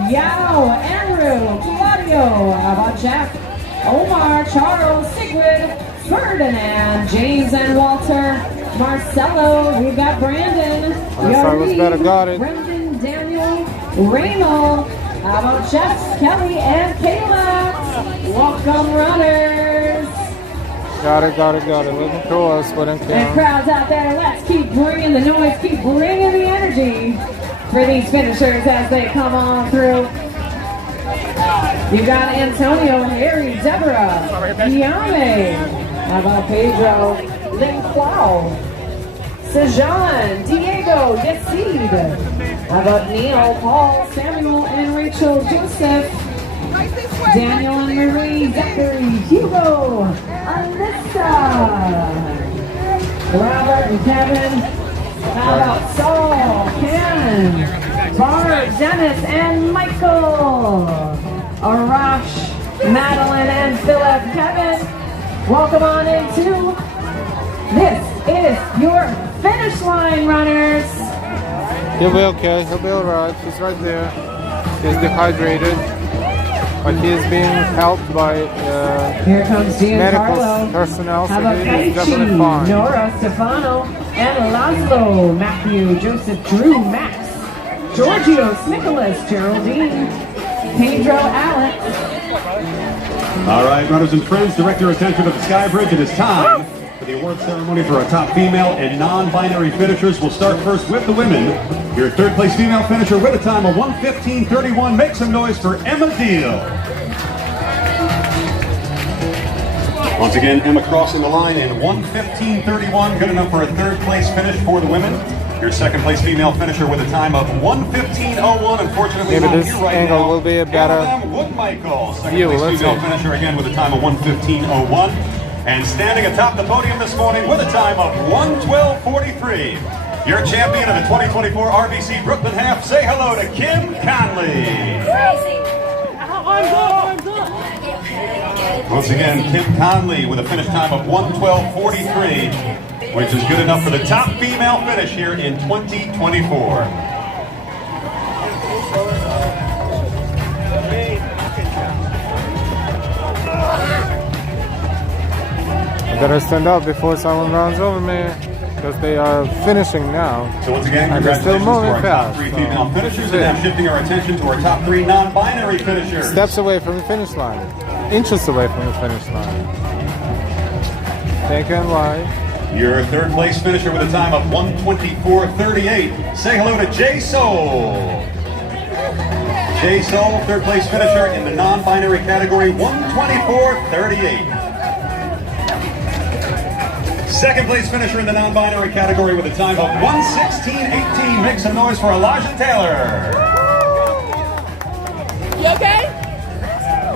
Yao, Andrew, Claudio, how about Jack, Omar, Charles, Sigrid, Ferdinand, James and Walter, Marcelo, we've got Brandon, I was better, got it. Brendan, Daniel, Raymond, how about Jess, Kelly, and Kayla. Welcome, runners. Got it, got it, got it. Looking across, but in And camp. crowds out there, let's keep bringing the noise, keep bringing the energy for these finishers as they come on through. You got Antonio, Harry, Deborah, Yame, How about Pedro Linquao? Sejan Diego Yesid. How about Neil, Paul, Samuel, and Rachel Joseph? Daniel and Marie, Zachary, Hugo, Alyssa, Robert and Kevin. How about Saul, Ken, Barb, Dennis, and Michael, Arash, Madeline, and Philip. Kevin, welcome on into this is your finish line, runners. He'll be okay, he'll be alright, he's right there. He's dehydrated, but he's being helped by Here comes medical Giancarlo. personnel, How so about he's definitely Kaichi, fine. Nora, Stefano, and Laszlo, Matthew, Joseph, Drew, Max, Giorgio, Nicholas, Geraldine, Pedro, Alex. All right, runners and friends, direct your attention to the Sky Bridge. It is time for the award ceremony for our top female and non-binary finishers. We'll start first with the women. Your third place female finisher with a time of 1:15:31. Make some noise for Emma Deal. Once again, Emma crossing the line in 1:15:31. Good enough for a third place finish for the women. Your second place female finisher with a time of 1:15:01. Unfortunately, Maybe not this here right angle now. will be a better Woodmichael, second view. place Let's female see. finisher again with a time of 1:15:01. And standing atop the podium this morning with a time of 1:12:43. Your champion of the 2024 RBC Brooklyn Half. Say hello to Kim Conley. Once again, Kim Conley with a finish time of 1:12:43, which is good enough for the top female finish here in 2024. I better stand up before someone runs over me, because they are finishing now. So once again, And they're still congratulations to moving our fast, top three so female finishers, that's and it. now shifting our attention to our top three non-binary finishers. Steps away from the finish line. Inches away from the finish line. Take in line. Your third place finisher with a time of 1:24:38. Say hello to Jay Soul. Jay Soul, third place finisher in the non-binary category, 1:24:38. Second place finisher in the non-binary category with a time of 1:16:18. Make some noise for Elijah Taylor. You okay?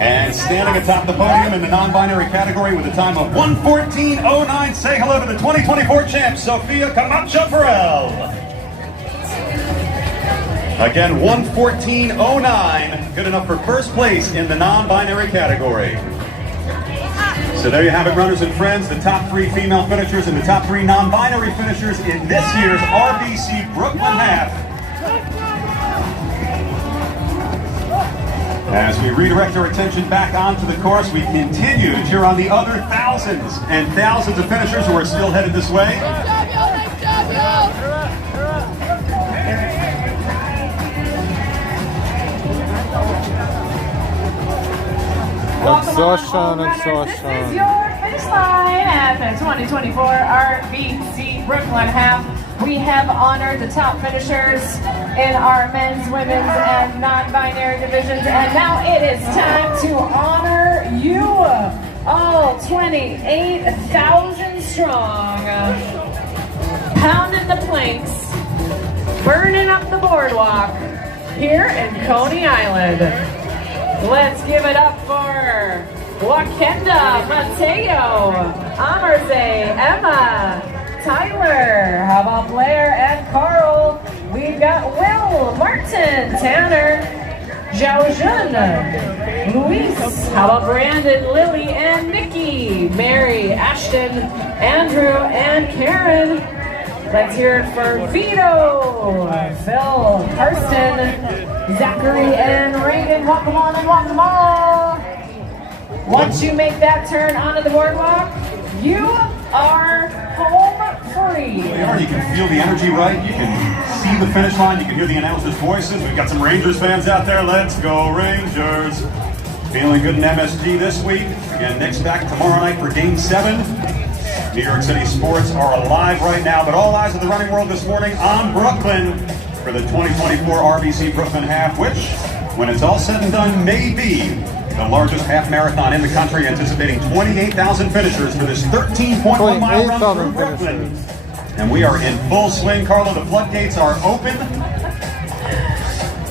And standing atop the podium in the non-binary category with a time of 1:14:09. Say hello to the 2024 champ, Sophia Camacho-Farrell. Again, 1:14:09. Good enough for first place in the non-binary category. So there you have it, runners and friends, the top three female finishers and the top three non-binary finishers in this year's RBC Brooklyn Half. As we redirect our attention back onto the course, we continue to cheer on the other thousands and thousands of finishers who are still headed this way. Nice job, y'all. Nice job, y'all. Exhaustion, This is exhaustion. your finish line at the 2024 RBC Brooklyn Half. We have honored the top finishers in our men's, women's, and non-binary divisions, and now it is time to honor you, all 28,000 strong, pounding the planks, burning up the boardwalk here in Coney Island. Let's give it up for Wakenda, Mateo, Amarze, Emma, Tyler, how about Blair and Carl? We've got Will, Martin, Tanner, Zhao Jun, Luis, how about Brandon, Lily, and Nikki, Mary, Ashton, Andrew, and Karen. Let's hear it for Vito, Phil, Karsten, Zachary, and Reagan. Walk them on and walk them all. Once you make that turn onto the boardwalk, you are home free. You can feel the energy, right? You can see the finish line. You can hear the announcers' voices. We've got some Rangers fans out there. Let's go Rangers. Feeling good in MSG this week. Again, Knicks back tomorrow night for Game 7. New York City sports are alive right now, but all eyes of the running world this morning on Brooklyn for the 2024 RBC Brooklyn Half, which, when it's all said and done, may be the largest half marathon in the country, anticipating 28,000 finishers for this 13.1 mile run through Brooklyn. And we are in full swing, Carla. The floodgates are open.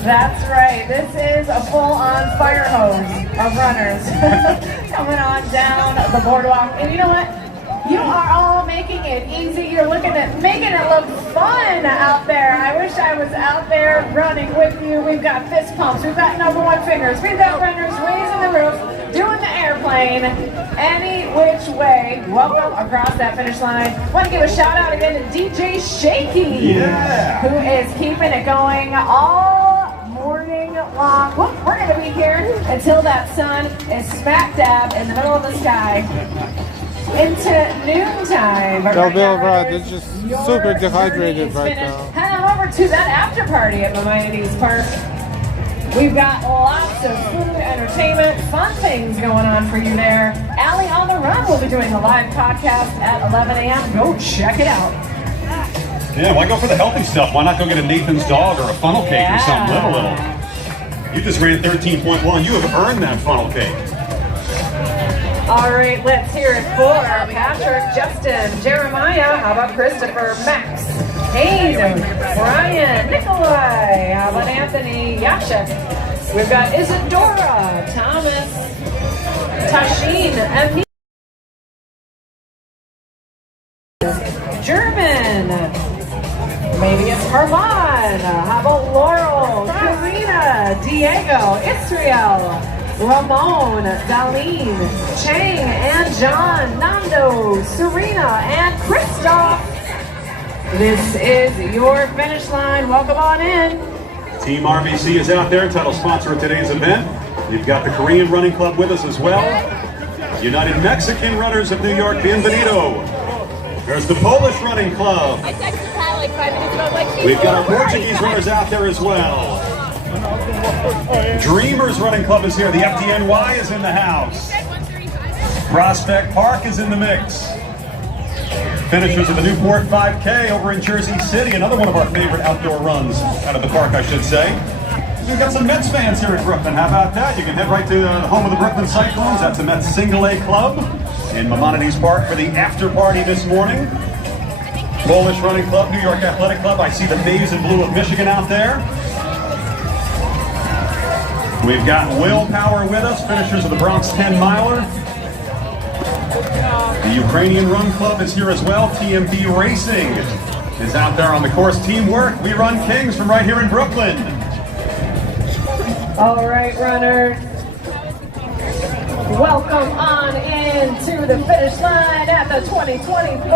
That's right. This is a full-on fire hose of runners coming on down the boardwalk. And you know what? You are all making it easy. You're looking at making it look fun out there. I wish I was out there running with you. We've got fist pumps. We've got number one fingers. We've got runners raising the roof, doing the airplane, any which way. Welcome across that finish line. Want to give a shout out again to DJ Shaky, who is keeping it going all morning long. Well, we're going to be here until that sun is smack dab in the middle of the sky. Into noontime. They'll be alright. They're just super dehydrated right now. Head on over to that after party at Maimonides Park. We've got lots of food, entertainment, fun things going on for you there. Allie on the Run will be doing a live podcast at 11 a.m. Go check it out. Yeah, why go for the healthy stuff? Why not go get a Nathan's dog or a funnel cake or something? Live a little. You just ran 13.1. You have earned that funnel cake. All right, let's hear it for Patrick, Justin, Jeremiah. How about Christopher, Max, Hayden, Brian, Nikolai. How about Anthony, Yasha? We've got Isadora, Thomas, Tashin, and German. Maybe it's Harlan. How about Laurel, Karina, Diego, Israel, Ramon, Darlene, Chang, and John, Nando, Serena, and Christoph. This is your finish line. Welcome on in. Team RBC is out there, title sponsor of today's event. We've got the Korean Running Club with us as well. United Mexican Runners of New York, bienvenido. There's the Polish Running Club. I texted Kyle like 5 minutes ago. Like, We've got our Portuguese runners out there as well. Dreamers Running Club is here. The FDNY is in the house. Prospect Park is in the mix. Finishers of the Newport 5K over in Jersey City, another one of our favorite outdoor runs out of the park, I should say. We've got some Mets fans here in Brooklyn. How about that? You can head right to the home of the Brooklyn Cyclones. That's the Mets Single A Club in Maimonides Park for the after party this morning. Polish Running Club, New York Athletic Club. I see the maize and blue of Michigan out there. We've got Willpower with us, finishers of the Bronx 10 miler. The Ukrainian Run Club is here as well. TMP Racing is out there on the course. Teamwork, we run Kings from right here in Brooklyn. All right, runners. Welcome on into the finish line at the 2024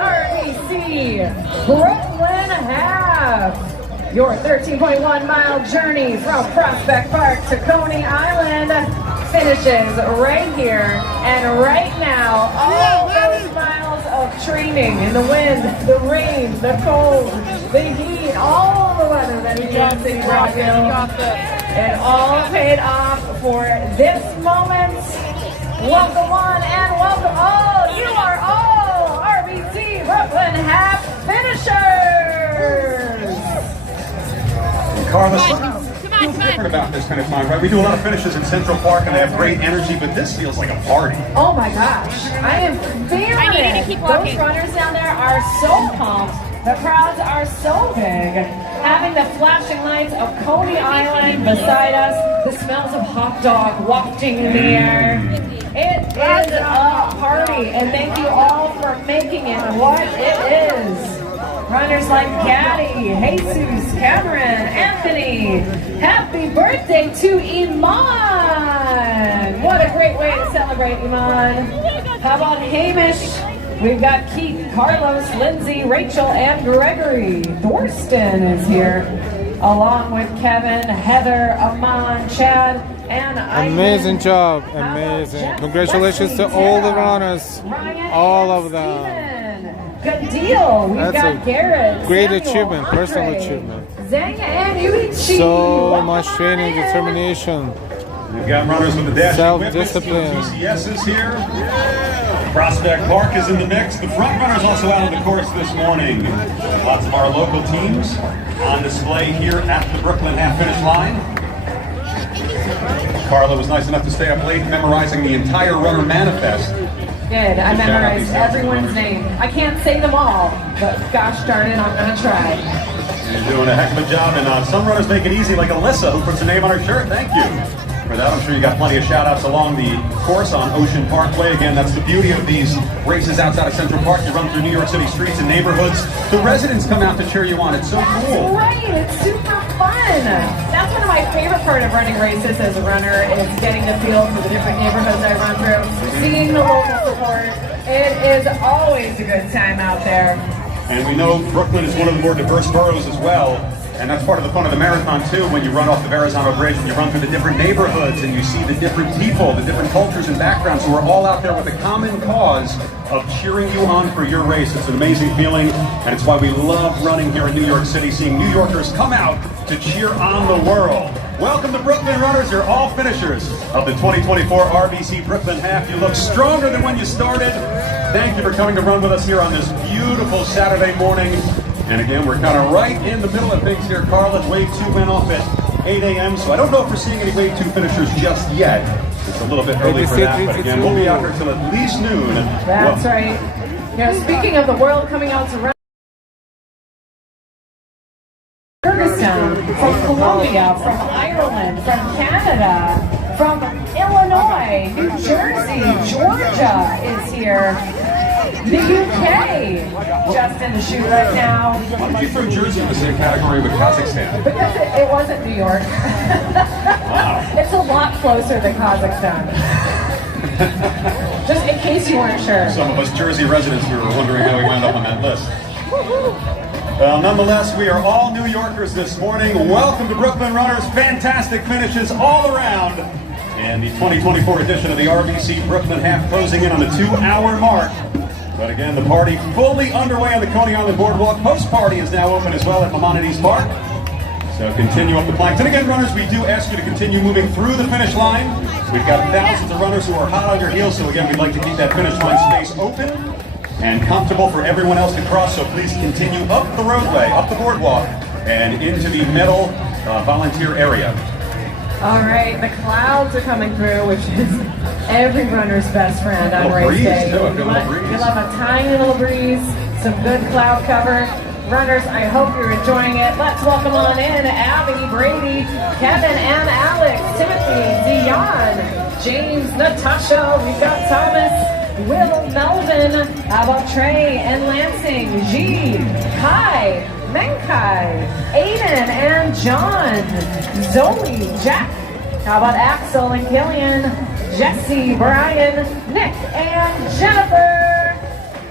RBC Brooklyn Half. Your 13.1 mile journey from Prospect Park to Coney Island finishes right here and right now. All those miles of training in the wind, the rain, the cold, the heat, all the weather that we got in Rockville. It all paid off for this moment. Welcome on and welcome all. You are all RBC Brooklyn Half finishers. Carla, feels different about this kind of time, right? We do a lot of finishes in Central Park and they have great energy, but this feels like a party. Oh my gosh, I am feeling I need it. to keep walking. Those runners down there are so pumped. The crowds are so big. Having the flashing lights of Coney Island beside us, the smells of hot dog wafting in the air. It is a party, and thank you all for making it what it is. Runners like Gaddy, Jesus, Cameron, Anthony. Happy birthday to Iman! What a great way to celebrate, Iman. How about Hamish? We've got Keith, Carlos, Lindsay, Rachel, and Gregory. Thorsten is here, along with Kevin, Heather, Aman, Chad, and Ivan. Amazing job, amazing. Congratulations to all the runners, all of them. Good deal. We've That's got a Garrett, great Samuel, achievement, personal Andre, achievement. Zeng and Yuichi. So Welcome much on training, in. determination. We've got runners with the dash Self-discipline. TCS is here. Prospect Park is in the mix. The front runners also out on the course this morning. Lots of our local teams on display here at the Brooklyn Half Finish Line. Carla was nice enough to stay up late memorizing the entire runner manifest. Did. I memorized everyone's name. I can't say them all, but gosh darn it, I'm gonna try. You're doing a heck of a job, and some runners make it easy, like Alyssa, who puts a name on her shirt. Thank you for that. I'm sure you got plenty of shout-outs along the course on Ocean Parkway. Again, that's the beauty of these races outside of Central Park. You run through New York City streets and neighborhoods. The residents come out to cheer you on. It's so cool. Right, it's super fun. That's one of my favorite part of running races as a runner is getting the feel for the different neighborhoods I run through, seeing the local support. It is always a good time out there. And we know Brooklyn is one of the more diverse boroughs as well. And that's part of the fun of the marathon too, when you run off the Verrazano Bridge and you run through the different neighborhoods and you see the different people, the different cultures and backgrounds who are all out there with a common cause of cheering you on for your race. It's an amazing feeling, and it's why we love running here in New York City, seeing New Yorkers come out to cheer on the world. Welcome to Brooklyn runners. You're all finishers of the 2024 RBC Brooklyn Half. You look stronger than when you started. Thank you for coming to run with us here on this beautiful Saturday morning. And again, we're kind of right in the middle of things here. Carla, Wave 2 went off at 8 a.m., so I don't know if we're seeing any Wave 2 finishers just yet. It's a little bit early for that, but again, we'll be out here till at least noon. That's right. You know, speaking of the world coming out to run, from Colombia, from Ireland, from Canada, from Illinois, New Jersey, Georgia is here. The UK just in the shoot right now. Why did you throw Jersey in the same category with Kazakhstan? Because it wasn't New York. Wow. It's a lot closer than Kazakhstan. Just in case you weren't sure. Some of us Jersey residents who were wondering how we wound up on that list. Well, nonetheless, we are all New Yorkers this morning. Welcome to Brooklyn Runners. Fantastic finishes all around. And the 2024 edition of the RBC Brooklyn Half closing in on the 2-hour mark. But again, the party fully underway on the Coney Island Boardwalk. Post-party is now open as well at Maimonides Park. So continue up the planks. And again, runners, we do ask you to continue moving through the finish line. We've got thousands of runners who are hot on your heels. So again, we'd like to keep that finish line space open and comfortable for everyone else to cross. So please continue up the roadway, up the boardwalk, and into the middle volunteer area. All right, the clouds are coming through, which is every runner's best friend on race day. You'll have a tiny little breeze, some good cloud cover. Runners, I hope you're enjoying it. Let's welcome on in Abby, Brady, Kevin, and Alex, Timothy, Dion, James, Natasha. We've got Thomas, Will, Melvin. How about Trey and Lansing, G, Kai, Menkai, Aiden and John, Zoe, Jack. How about Axel and Killian, Jesse, Brian, Nick, and Jennifer.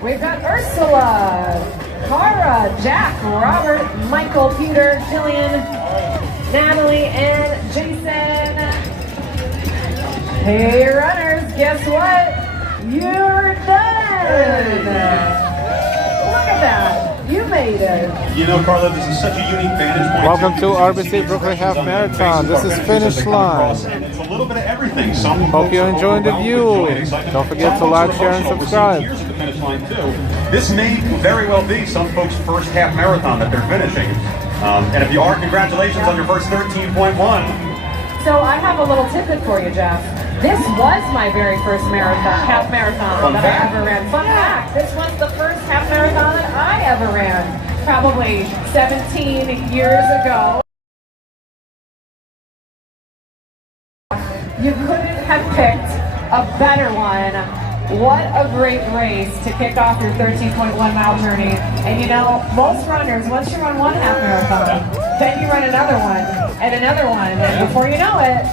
We've got Ursula, Cara, Jack, Robert, Michael, Peter, Killian, Natalie, and Jason. Hey runners, guess what? You're done! Look at that! You made it! You know, Carla, this is such a unique vantage point. Welcome to RBC Brooklyn Half Marathon. This is finish line. It's a little bit of everything. Hope you're enjoying the view. Don't forget to like, share, and subscribe. This may very well be some folks' first half marathon that they're finishing. And if you are, congratulations on your first 13.1. So I have a little tidbit for you, Jeff. This was my very first half marathon that I ever ran. Fun fact, this was the first half marathon that I ever ran, probably 17 years ago. You couldn't have picked a better one. What a great race to kick off your 13.1 mile journey. And you know, most runners, once you run one half marathon, then you run another one, and and before you know it,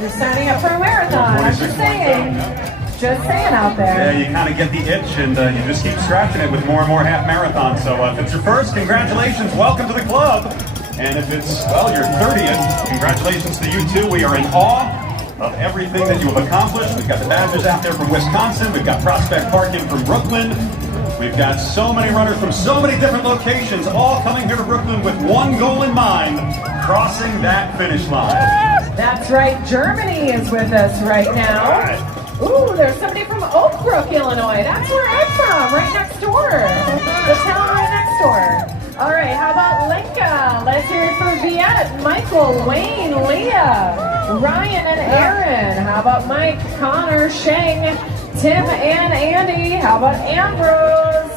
you're signing up for a marathon. I'm just saying out there. Yeah, you kind of get the itch, and you just keep scratching it with more and more half marathons. So if it's your first, congratulations, welcome to the club. And if it's, well, your 30th, congratulations to you too. We are in awe of everything that you have accomplished. We've got the Badgers out there from Wisconsin. We've got Prospect Park in from Brooklyn. We've got so many runners from so many different locations, all coming here to Brooklyn with one goal in mind, crossing that finish line. That's right, Germany is with us right now. Ooh, there's somebody from Oak Brook, Illinois. That's where I'm from, right next door. The town right next door. All right, how about Lenka? Let's hear it for Viet, Michael, Wayne, Leah, Ryan and Aaron. How about Mike, Connor, Sheng, Tim and Andy? How about Ambrose?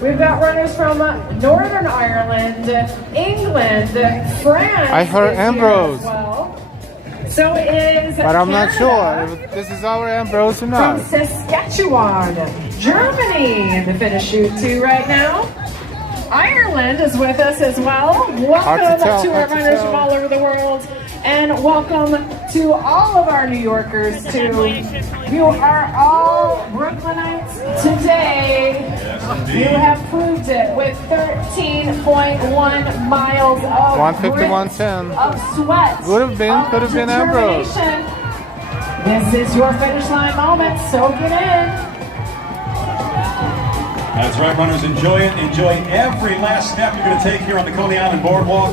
We've got runners from Northern Ireland, England, France. I heard is here Ambrose. as well. So is But I'm not Canada, sure if this is our Ambrose or from not. Saskatchewan, Germany in the finish chute too right now. Ireland is with us as well. Welcome to our runners from all over the world. And welcome to all of our New Yorkers too. You are all Brooklynites today. You have proved it with 13.1 miles of 151.10. of sweat. Could have been Ambrose. determination. This is your finish line moment. Soak it in. That's right, runners. Enjoy it. Enjoy every last step you're going to take here on the Coney Island Boardwalk.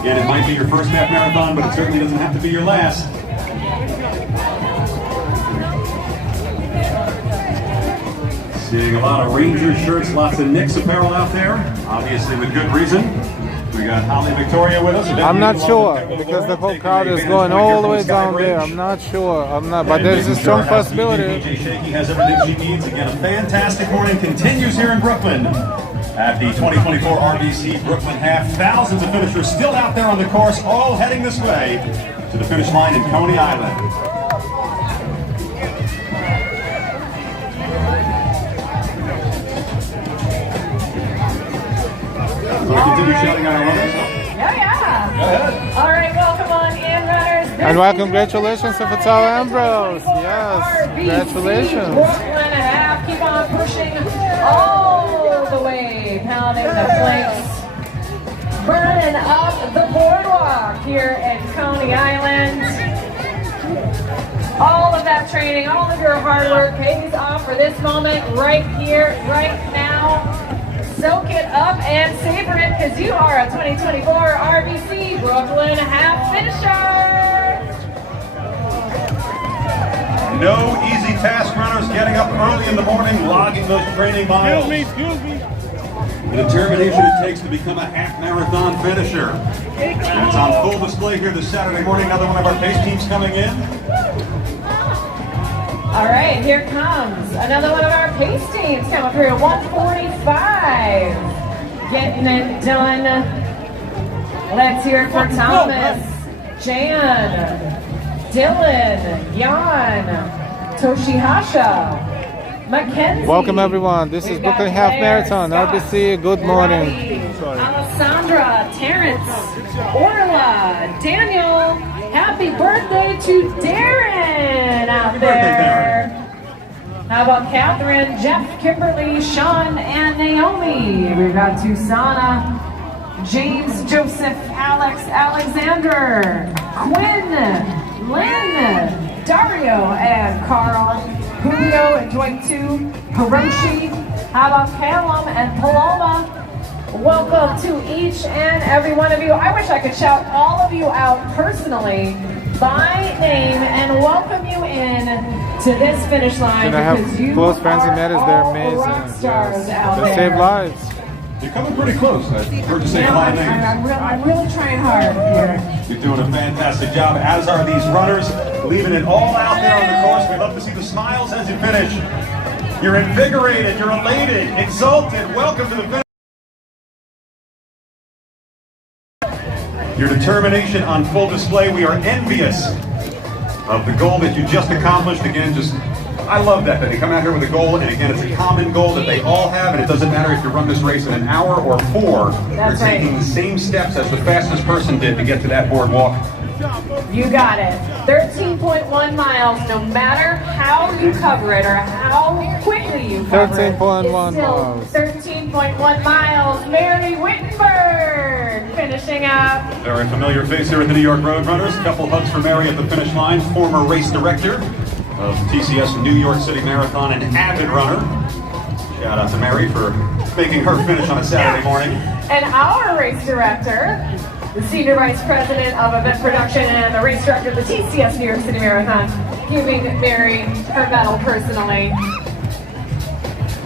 Again, it might be your first half marathon, but it certainly doesn't have to be your last. Seeing a lot of Ranger shirts, lots of Knicks apparel out there, obviously with good reason. We got Holly Victoria with us. I'm not sure because the whole crowd is going all the way down there. I'm not sure. But there's a strong possibility. DJ Shaky has everything she needs. Again, a fantastic morning continues here in Brooklyn at the 2024 RBC Brooklyn Half. Thousands of finishers still out there on the course, all heading this way to the finish line in Coney Island. So continue shouting out our runners. Yeah. Go ahead. All right, welcome on in, runners. And well, congratulations to Fatale Ambrose. Yes, congratulations. Brooklyn Half, keep on pushing all the way, pounding the flanks, burning up the boardwalk here at Coney Island. All of that training, all of your hard work pays off for this moment right here, right now. Soak it up and savor it because you are a 2024 RBC Brooklyn Half finisher. No easy task, runners. Getting up early in the morning, logging those training miles. Excuse me. The determination it takes to become a half marathon finisher. And it's on full display here this Saturday morning. Another one of our pace teams coming in. All right, here comes another one of our pace teams coming through. 145. Getting it done. Let's hear it for Thomas, Jan, Dylan, Jan, Toshihasha, Mackenzie. Welcome everyone. This is Brooklyn Half Marathon, RBC. Good morning. Alessandra, Terrence, Orla, Daniel. Happy birthday to Darren out there. How about Catherine, Jeff, Kimberly, Sean, and Naomi? We've got Susana, James, Joseph, Alex, Alexander, Quinn, Lynn, Dario, and Carl, Julio, and Dwight too, Hiroshi. How about Callum and Paloma? Welcome to each and every one of you. I wish I could shout all of you out personally by name and welcome you in to this finish line. And I have because you close friends and that is they're are amazing. rock stars Yes. out They there. save lives. You're coming pretty close. I've heard you say Yeah, a lot of names. I'm really trying hard here. You're doing a fantastic job, as are these runners, leaving it all out there on the course. We love to see the smiles as you finish. You're invigorated, you're elated, exalted. Welcome to the finish. Your determination on full display. We are envious of the goal that you just accomplished. Again, I love that you come out here with a goal, and again, it's a common goal that they all have, and it doesn't matter if you run this race in an hour or 4. That's You're right. taking the same steps as the fastest person did to get to that boardwalk. You got it. 13.1 miles, no matter how you cover it or how quickly you cover it, 13.1 it's still miles. 13.1 miles. Mary Wittenberg finishing up. Very familiar face here at the New York Road Runners. A couple hugs for Mary at the finish line. Former race director of TCS New York City Marathon and avid runner. Shout out to Mary for making her finish on a Saturday morning. And our race director, the Senior Vice President of Event Production and the race director of the TCS New York City Marathon, giving Mary her medal personally.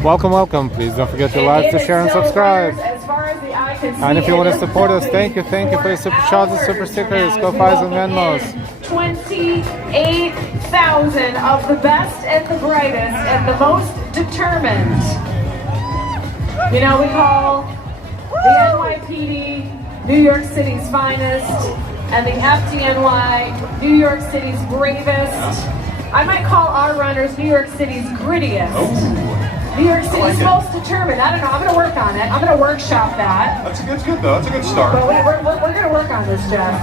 Welcome, welcome. Please don't forget to like, to share, and subscribe. As far as the eye can see. And if you want to it support is us, thank you for your super chats and super stickers. Go files and Venmos. 28,000 of the best and the brightest and the most determined. You know, we call the NYPD New York City's finest and the FDNY New York City's bravest. I might call our runners New York City's grittiest. New York City's most determined. I don't know. I'm going to work on it. I'm going to workshop that. That's good though. That's a good start. But we're going to work on this, Jeff.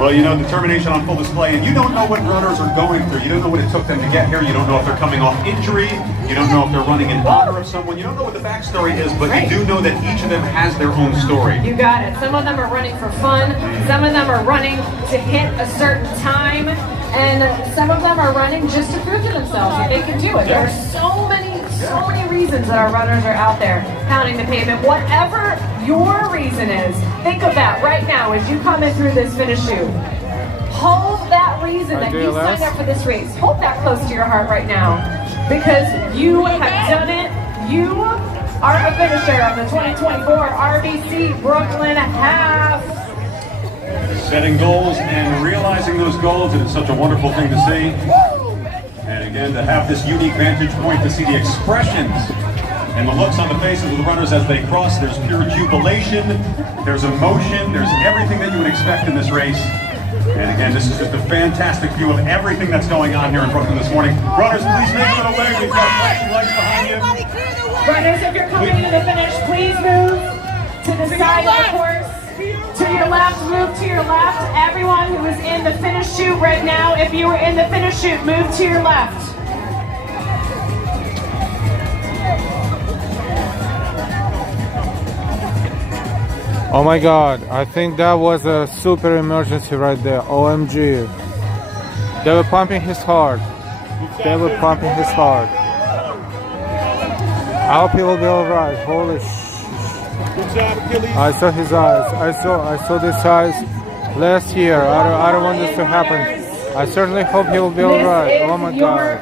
Well, you know, determination on full display, and you don't know what runners are going through. You don't know what it took them to get here. You don't know if they're coming off injury. You don't know if they're running in honor of someone. You don't know what the backstory is, but you do know that each of them has their own story. You got it. Some of them are running for fun. Some of them are running to hit a certain time. And some of them are running just to prove to themselves that they can do it. There are so many reasons that our runners are out there pounding the pavement. Whatever your reason is, think of that right now as you come in through this finish chute. Hold that reason that you signed up for this race. Hold that close to your heart right now, because you have done it. You are a finisher of the 2024 RBC Brooklyn Half. Setting goals and realizing those goals, and it's such a wonderful thing to see. And again, to have this unique vantage point to see the expressions and the looks on the faces of the runners as they cross. There's pure jubilation, there's emotion, there's everything that you would expect in this race. And again, this is just a fantastic view of everything that's going on here in Brooklyn this morning. Runners, please make it away. We've got flashing lights behind you. Runners, if you're coming to the finish, please move to the side of the course. To your left, move to your left. Everyone who is in the finish chute right now, if you were in the finish chute, move to your left. Oh my God, I think that was a super emergency right there. OMG. They were pumping his heart. They were pumping his heart. I hope he will be alright. Holy sh. I saw his eyes. I saw these eyes last year. I don't want this to happen. I certainly hope he will be alright. Oh my God.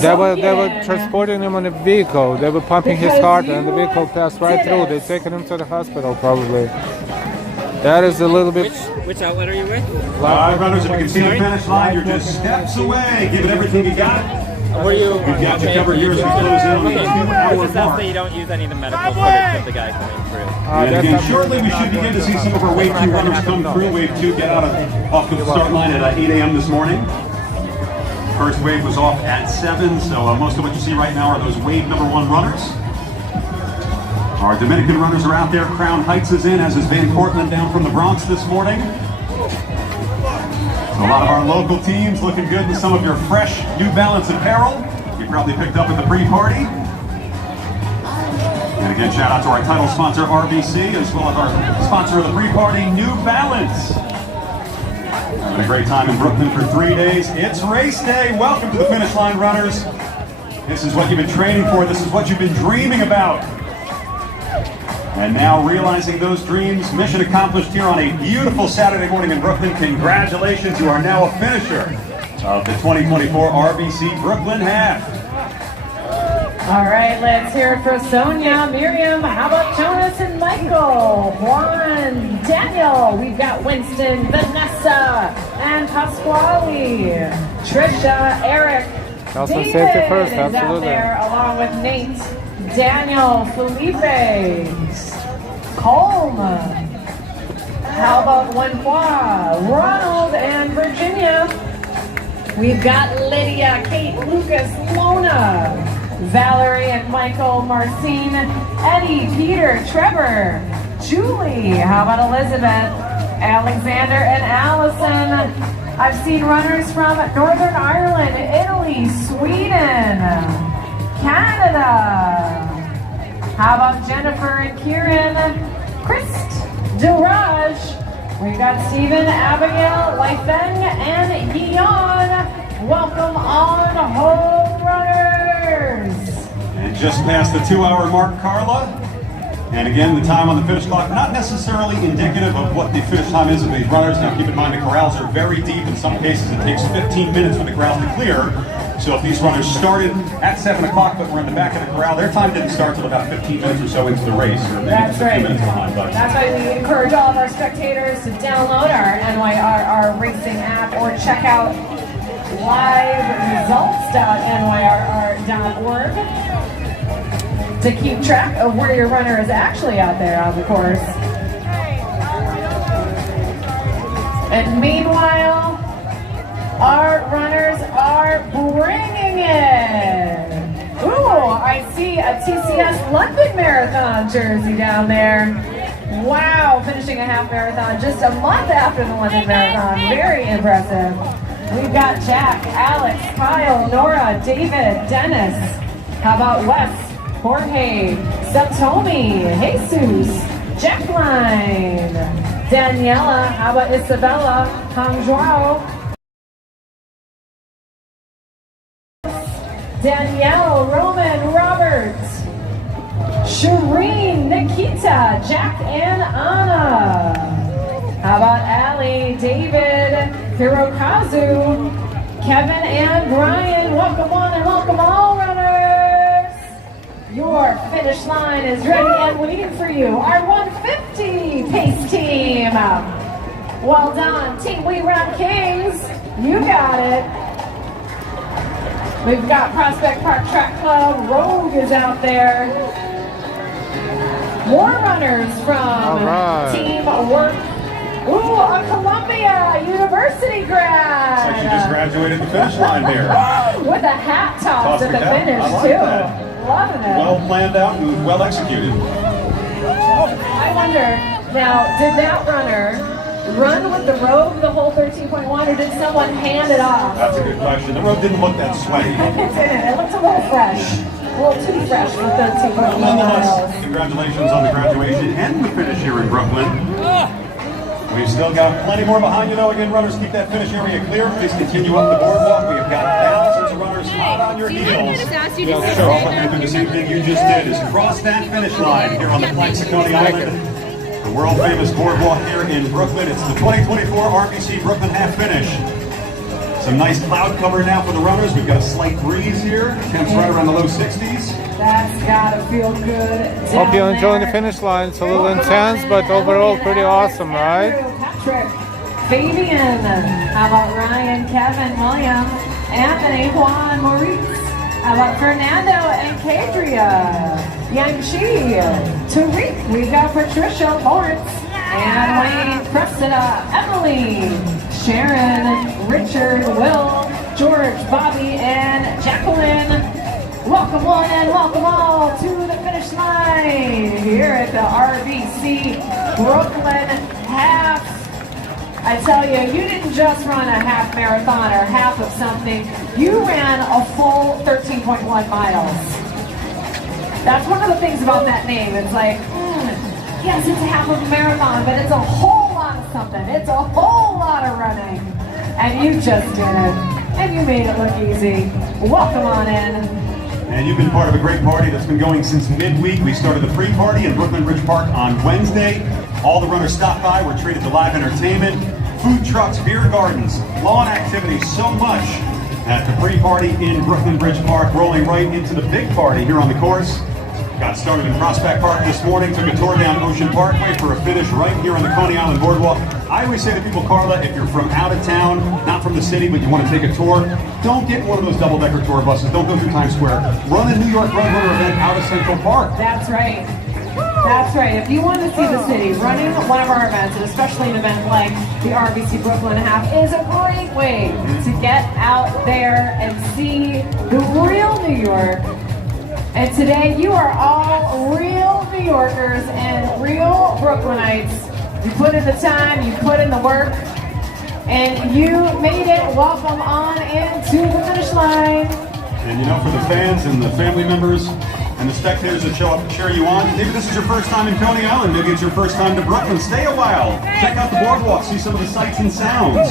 They were transporting him on a vehicle. They were pumping his heart, and the vehicle passed right through. They're taking him to the hospital, probably. That is a little bit. Which outlet are you with? Live runners, if you can see the finish line, you're just steps away. Give it everything you got. Were you? We've got you covered here as we close in on the 2-hour Just mark. that you don't use any of the medical footage of the guy coming through. And again, shortly we should begin to see some of our Wave 2 runners come through. Wave 2 get off the start line at 8 a.m. this morning. First wave was off at 7, so most of what you see right now are those wave number 1 runners. Our Dominican runners are out there. Crown Heights is in, as is Van Cortlandt down from the Bronx this morning. So a lot of our local teams looking good with some of your fresh New Balance apparel. You probably picked up at the pre-party. And again, shout out to our title sponsor, RBC, as well as our sponsor of the pre-party, New Balance. Having a great time in Brooklyn for 3 days. It's race day. Welcome to the finish line, runners. This is what you've been training for. This is what you've been dreaming about. And now realizing those dreams, mission accomplished here on a beautiful Saturday morning in Brooklyn. Congratulations, you are now a finisher of the 2024 RBC Brooklyn Half. All right, let's hear it for Sonia, Miriam, how about Jonas and Michael, Juan, Daniel, we've got Winston, Vanessa, and Pasquale, Trisha, Eric, David safety first, is out absolutely. there along with Nate, Daniel, Felipe, Colm, how about Wenhua, Ronald, and Virginia. We've got Lydia, Kate, Lucas, Lona, Valerie and Michael, Marcine, Eddie, Peter, Trevor, Julie, how about Elizabeth, Alexander, and Allison. I've seen runners from Northern Ireland, Italy, Sweden, Canada. How about Jennifer and Kieran, Christ, Duraj. We've got Stephen, Abigail, Weifeng, and Yeon. Welcome on home, runners. And just past the 2-hour mark, Carla. And again, the time on the finish clock, not necessarily indicative of what the finish time is of these runners. Now keep in mind the corrals are very deep. In some cases it takes 15 minutes for the corrals to clear. So if these runners started at 7 o'clock but were in the back of the corral, their time didn't start until about 15 minutes or so into the race, or maybe That's just a few right. minutes behind. But That's why we encourage all of our spectators to download our NYRR racing app or check out liveresults.nyrr.org to keep track of where your runner is actually out there on the course. And meanwhile, our runners are bringing it. Ooh, I see a TCS London Marathon jersey down there. Wow, finishing a half marathon just a month after the London Marathon. Very impressive. We've got Jack, Alex, Kyle, Nora, David, Dennis. How about Wes, Jorge, Satomi, Jesus, Jackline, Daniela. How about Isabella, Hangzhou, Danielle, Roman, Robert, Shireen, Nikita, Jack and Anna. How about Allie, David, Hirokazu, Kevin and Brian. Welcome one and welcome all runners. Your finish line is ready and waiting for you. Our 150 pace team. Well done, Team We Run Kings. You got it. We've got Prospect Park Track Club. Rogue is out there. More runners from Team Work. Ooh, a Columbia University grad. looks like she just graduated the finish line there. With a hat toss at the finish, I like too. that. Loving it. Well planned out and well executed. I wonder, now, did that runner run with the Rogue the whole 13.1, or did someone hand it off? That's a good question. The road didn't look that sweaty. It didn't. It looked a little fresh. A little too fresh for 13.1 Nonetheless, miles. congratulations on the graduation and the finish here in Brooklyn. We've still got plenty more behind you, though. Again, runners, keep that finish area clear. Please continue up the boardwalk. We have got thousands of runners hot on your heels. So all you do this evening, you just did, is cross that finish line here on the flanks of Coney Island. The world-famous boardwalk here in Brooklyn. It's the 2024 RBC Brooklyn Half Finish. Some nice cloud cover now for the runners. We've got a slight breeze here. Temps right around the low 60s. That's gotta feel good. Hope you're enjoying the finish line. It's a little intense, but overall pretty awesome, right? Patrick, Fabian, how about Ryan, Kevin, William, Anthony, Juan, Maurice, how about Fernando and Kadria, Yang-Chi, Tariq, we've got Patricia, Lawrence, and Wayne, Cressida, Emily, Sharon, Richard, Will, George, Bobby, and Jacqueline. Welcome one and welcome all to the finish line here at the RBC Brooklyn Half. I tell you, you didn't just run a half marathon or half of something. You ran a full 13.1 miles. That's one of the things about that name. It's like, yes, it's a half of a marathon, but it's a whole lot of something. It's a whole lot of running. And you just did it. And you made it look easy. Welcome on in. And you've been part of a great party that's been going since midweek. We started the pre-party in Brooklyn Bridge Park on Wednesday. All the runners stopped by, were treated to live entertainment, food trucks, beer gardens, lawn activities, so much at the pre-party in Brooklyn Bridge Park, rolling right into the big party here on the course. Got started in Prospect Park this morning, took a tour down Ocean Parkway for a finish right here on the Coney Island Boardwalk. I always say to people, Carla, if you're from out of town, not from the city, but you want to take a tour, don't get one of those double-decker tour buses. Don't go through Times Square. Run a New York Road Runner event out of Central Park. That's right. That's right. If you want to see the city, running one of our events, and especially an event like the RBC Brooklyn Half, is a great way to get out there and see the real New York. And today, you are all real New Yorkers and real Brooklynites. You put in the time, you put in the work, and you made it. Welcome on into the finish line. And you know, for the fans and the family members and the spectators that show up to cheer you on, maybe this is your first time in Coney Island, maybe it's your first time to Brooklyn, stay a while. Check out the boardwalk, see some of the sights and sounds.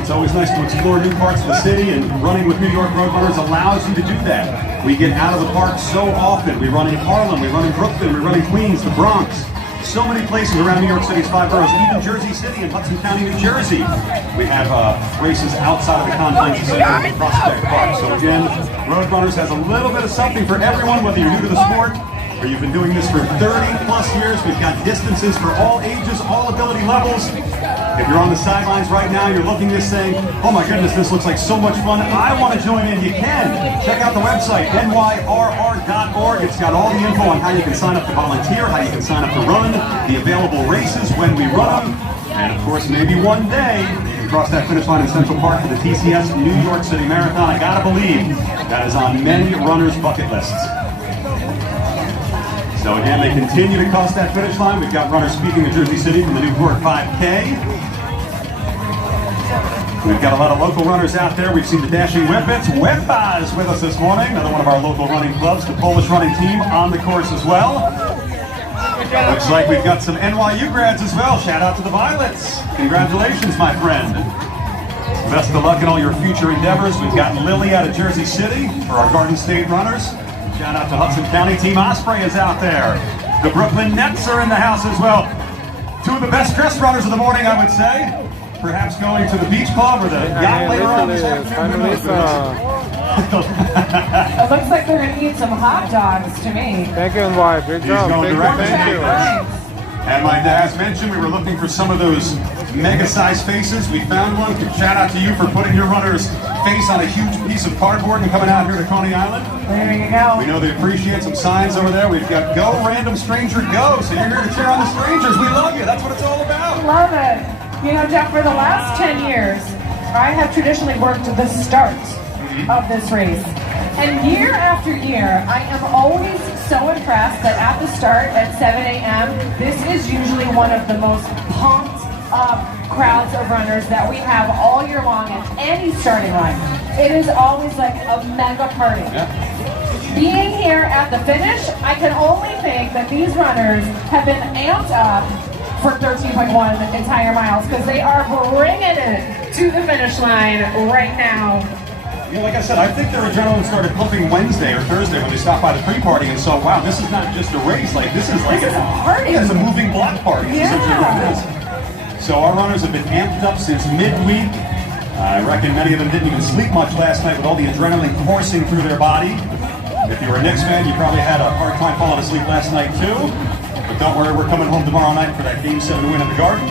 It's always nice to explore new parts of the city, and running with New York Road Runners allows you to do that. We get out of the park so often. We run in Harlem, we run in Brooklyn, we run in Queens, the Bronx. so many places around New York City's 5 boroughs, even Jersey City and Hudson County, New Jersey. We have races outside of the confines of City and Prospect Park. So again, Roadrunners has a little bit of something for everyone, whether you're new to the sport or you've been doing this for 30 plus years. We've got distances for all ages, all ability levels. If you're on the sidelines right now, you're looking this saying, oh my goodness, this looks like so much fun, I want to join in. You can. Check out the website, nyrr.org. It's got all the info on how you can sign up to volunteer, how you can sign up to run, the available races, when we run them, and of course, maybe one day, you can cross that finish line in Central Park for the TCS New York City Marathon. I gotta believe that is on many runners' bucket lists. So again, they continue to cross that finish line. We've got runners speaking to Jersey City from the Newport 5K. We've got a lot of local runners out there. We've seen the Dashing Whippets. Whippa is with us this morning, another one of our local running clubs, the Polish running team on the course as well. Looks like we've got some NYU grads as well. Shout out to the Violets. Congratulations, my friend. Best of luck in all your future endeavors. We've got Lily out of Jersey City for our Garden State runners. Shout out to Hudson County. Team Osprey is out there. The Brooklyn Nets are in the house as well. Two of the best dressed runners of the morning, I would say. Perhaps going to the beach club or the yacht later on this afternoon. It looks like they're going to eat some hot dogs to me. Thank you, and why? Good job. Going direct. Thank you. And as mentioned, we were looking for some of those mega-sized faces. We found one. Shout out to you for putting your runner's face on a huge piece of cardboard and coming out here to Coney Island. There you go. We know they appreciate some signs over there. We've got Go Random Stranger Go. So you're here to cheer on the strangers. We love you. That's what it's all about. Love it. You know, Jeff, for the last 10 years, I have traditionally worked the start of this race. And year after year, I am always so impressed that at the start at 7 a.m., this is usually one of the most pumped up crowds of runners that we have all year long at any starting line. It is always like a mega party. Yeah. Being here at the finish, I can only think that these runners have been amped up for 13.1 entire miles because they are bringing it to the finish line right now. You know, like I said, I think their adrenaline started pumping Wednesday or Thursday when they stopped by the pre-party and saw, wow, this is not just a race. Like, this is like a party. Yeah, it's a moving block party. Yeah. Essentially what it is. So our runners have been amped up since midweek. I reckon many of them didn't even sleep much last night with all the adrenaline coursing through their body. If you were a Knicks fan, you probably had a hard time falling asleep last night too. But don't worry, we're coming home tomorrow night for that Game 7 win in the Garden.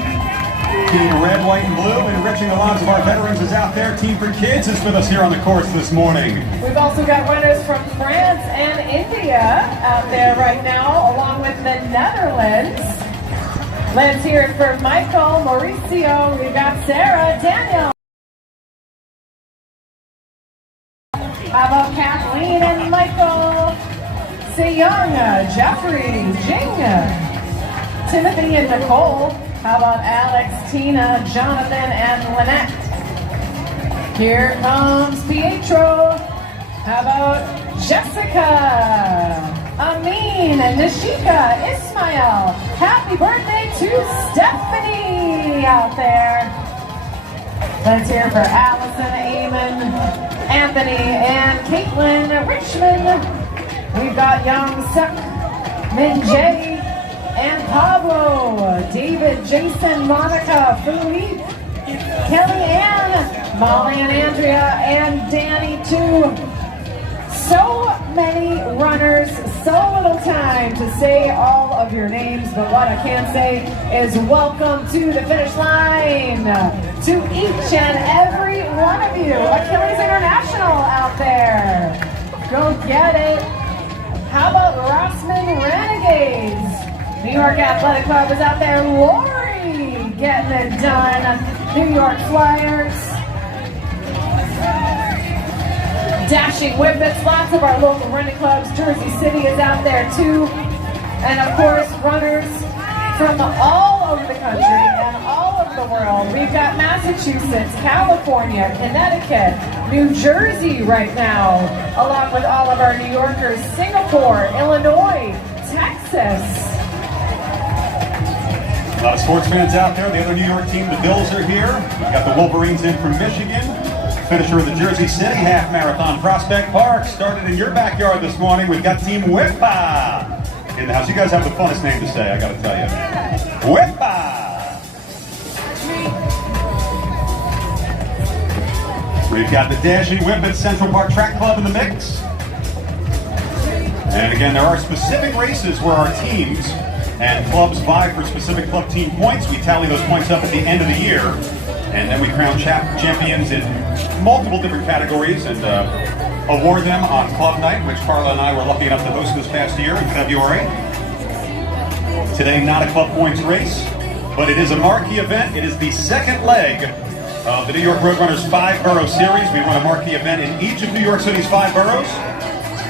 Team Red, White, and Blue, enriching the lives of our veterans, is out there. Team for Kids is with us here on the course this morning. We've also got runners from France and India out there right now, along with the Netherlands. Let's hear it for Michael, Mauricio, we've got Sarah, Daniel. How about Kathleen and Michael? Seyung, Jeffrey, Jing, Timothy and Nicole. How about Alex, Tina, Jonathan, and Lynette? Here comes Pietro. How about Jessica, Amin, Nishika, Ismail. Happy birthday to Stephanie out there. Let's hear for Allison, Eamon, Anthony, and Caitlin, Richmond. We've got Young Suk, Min Jae, and Pablo, David, Jason, Monica, Philippe, Kelly Ann, Molly and Andrea, and Danny too. So many runners, so little time to say all of your names, but what I can say is welcome to the finish line to each and every one of you. Achilles International out there. Go get it. How about Rossman Renegades? New York Athletic Club is out there. Lori getting it done. New York Flyers. Dashing Whippets. Lots of our local running clubs. Jersey City is out there too. And of course, runners from all over the country and all over the world. We've got Massachusetts, California, Connecticut, New Jersey right now, along with all of our New Yorkers, Singapore, Illinois, Texas. A lot of sports fans out there. The other New York team, the Bills, are here. We've got the Wolverines in from Michigan. Finisher of the Jersey City Half Marathon, Prospect Park. Started in your backyard this morning. We've got Team Whippa in the house. You guys have the funnest name to say, I gotta tell you. Whippa! We've got the Dashing Whip at Central Park Track Club in the mix. And again, there are specific races where our teams and clubs vie for specific club team points. We tally those points up at the end of the year, and then we crown champions in multiple different categories and award them on club night, which Carla and I were lucky enough to host this past year in February. Today, not a club points race, but it is a marquee event. It is the second leg of the New York Roadrunners 5-Borough Series. We run a marquee event in each of New York City's 5 boroughs.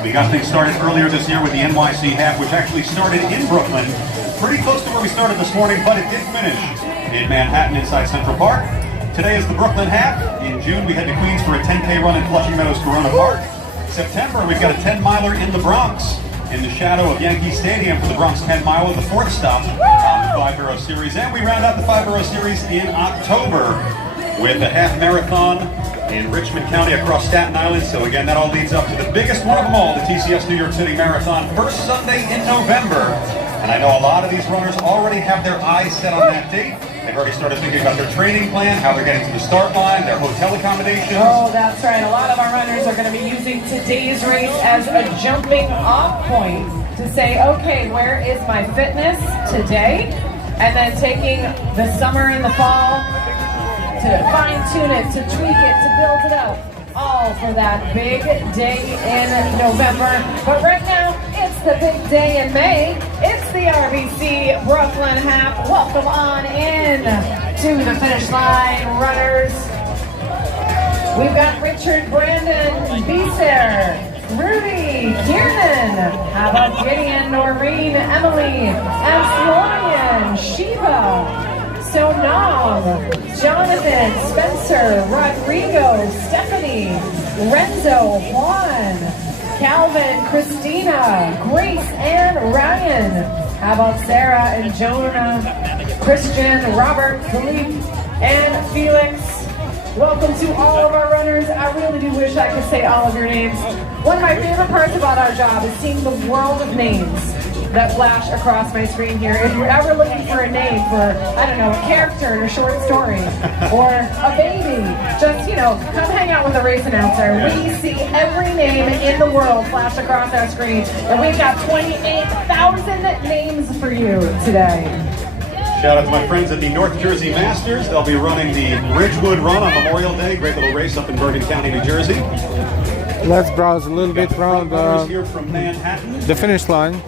We got things started earlier this year with the NYC Half, which actually started in Brooklyn, pretty close to where we started this morning, but it did finish in Manhattan inside Central Park. Today is the Brooklyn Half. In June, we head to Queens for a 10K run in Flushing Meadows, Corona Park. September, we've got a 10-miler in the Bronx, in the shadow of Yankee Stadium for the Bronx 10-mile, the fourth stop on the 5-Borough Series. And we round out the 5-Borough Series in October with the Half Marathon in Richmond County across Staten Island. So again, that all leads up to the biggest one of them all, the TCS New York City Marathon, first Sunday in November. And I know a lot of these runners already have their eyes set on that date. They've already started thinking about their training plan, how they're getting to the start line, their hotel accommodations. Oh, that's right. A lot of our runners are going to be using today's race as a jumping off point to say, okay, where is my fitness today? And then taking the summer and the fall to fine-tune it, to tweak it, to build it up, all for that big day in November. But right now, it's the big day in May. It's the RBC Brooklyn Half. Welcome on in to the finish line, runners. We've got Richard, Brandon, Beeser, Rudy, Kiernan. How about Gideon, Noreen, Emily, and Florian, Shiva, Sonam, Jonathan, Spencer, Rodrigo, Stephanie, Renzo, Juan, Calvin, Christina, Grace, and Ryan. How about Sarah and Jonah, Christian, Robert, Philippe, and Felix. Welcome to all of our runners. I really do wish I could say all of your names. One of my favorite parts about our job is seeing the world of names that flash across my screen here. If you're ever looking for a name for, I don't know, a character in a short story or a baby, just, you know, come hang out with a race announcer. We see every name in the world flash across our screen, and we've got 28,000 names for you today. Shout out to my friends at the North Jersey Masters. They'll be running the Ridgewood Run on Memorial Day. Great little race up in Bergen County, New Jersey. Let's browse a little bit around here from Manhattan. the finish line.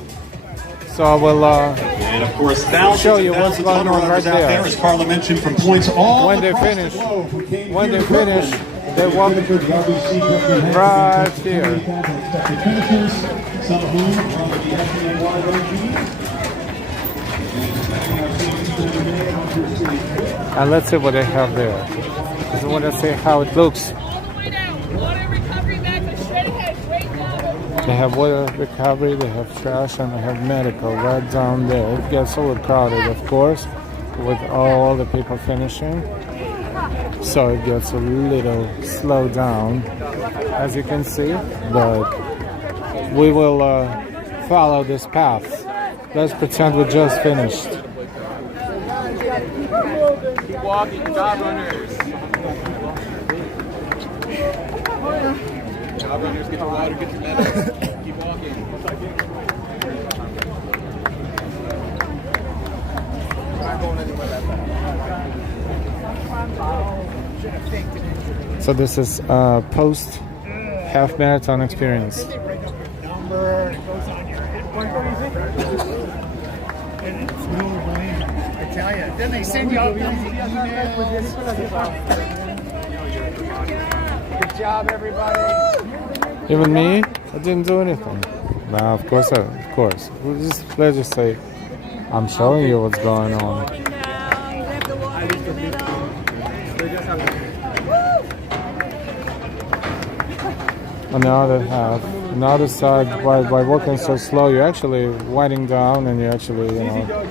So I will and of course, show you what's going on right there. As Carla mentioned, from points all when they finish. When they finish, they walk right here. And let's see what they have there. I want to see how it looks. They have water recovery, they have trash, and they have medical right down there. It gets overcrowded, of course, with all the people finishing. So it gets a little slowed down, as you can see. But we will follow this path. Let's pretend we just finished. Keep walking, job runners. Job runners, get your water, get your medal. Keep walking. Not going anywhere that fast. So this is a post half marathon experience. Number, it goes on your head. What do you think? I tell you. Then they send you all these emails with this. Good job, everybody. Even me? I didn't do anything. No, of course. Let's just say I'm showing you what's going on. On the other half, on the other side, by walking so slow, you're actually winding down and you're actually,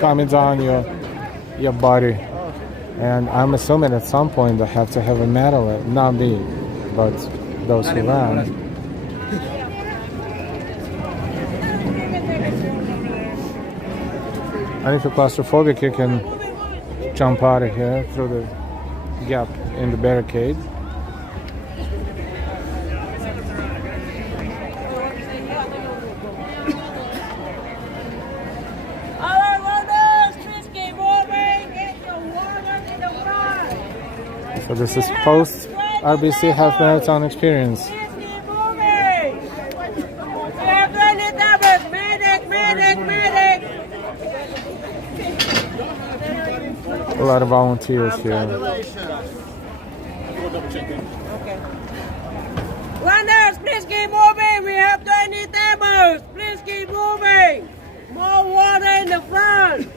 calming down your body. And I'm assuming at some point they have to have a medal, not me, but those who ran. And if you're claustrophobic, you can jump out of here through the gap in the barricade. So this is post RBC Half Marathon experience. A lot of volunteers here. Runners, please keep moving. We have 20 tables. Please keep moving. More water in the front.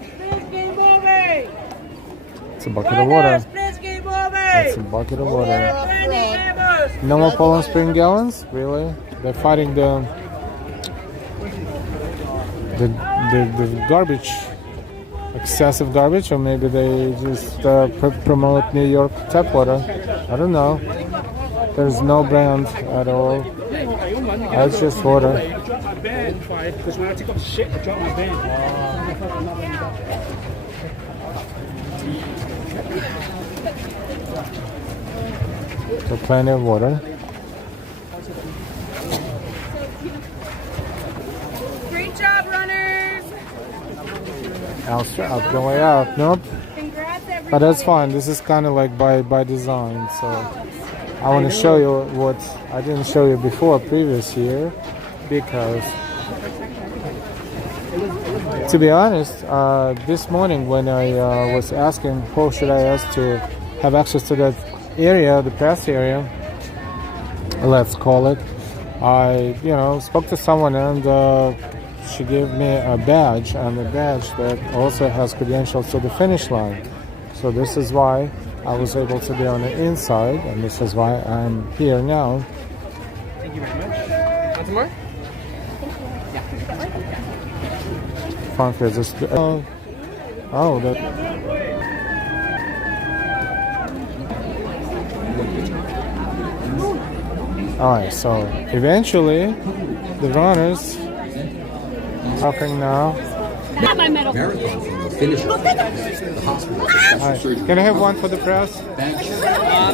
Please keep moving. It's a bucket of water. Please keep moving. It's a bucket of water. 20 tables. No more Poland Spring gallons? Really? They're fighting the garbage, excessive garbage, or maybe they just promote New York tap water. I don't know. There's no brand at all. It's just water. Because when I took off shit, I dropped my band. So plenty of water. Great job, runners. Up the way up. Nope. Congrats, everybody. But that's fine. This is kind of like by design. So I want to show you what I didn't show you before previous year, because to be honest, this morning when I was asking who should I ask to have access to that area, the press area, let's call it, I spoke to someone and she gave me a badge, and a badge that also has credentials to the finish line. So this is why I was able to be on the inside, and this is why I'm here now. Thank you very much. Want some more? Frankly, just that. Alright, so eventually the runners talking now. Marathon from the finish line. The hospital for special surgery. Can I have one for the press? I'm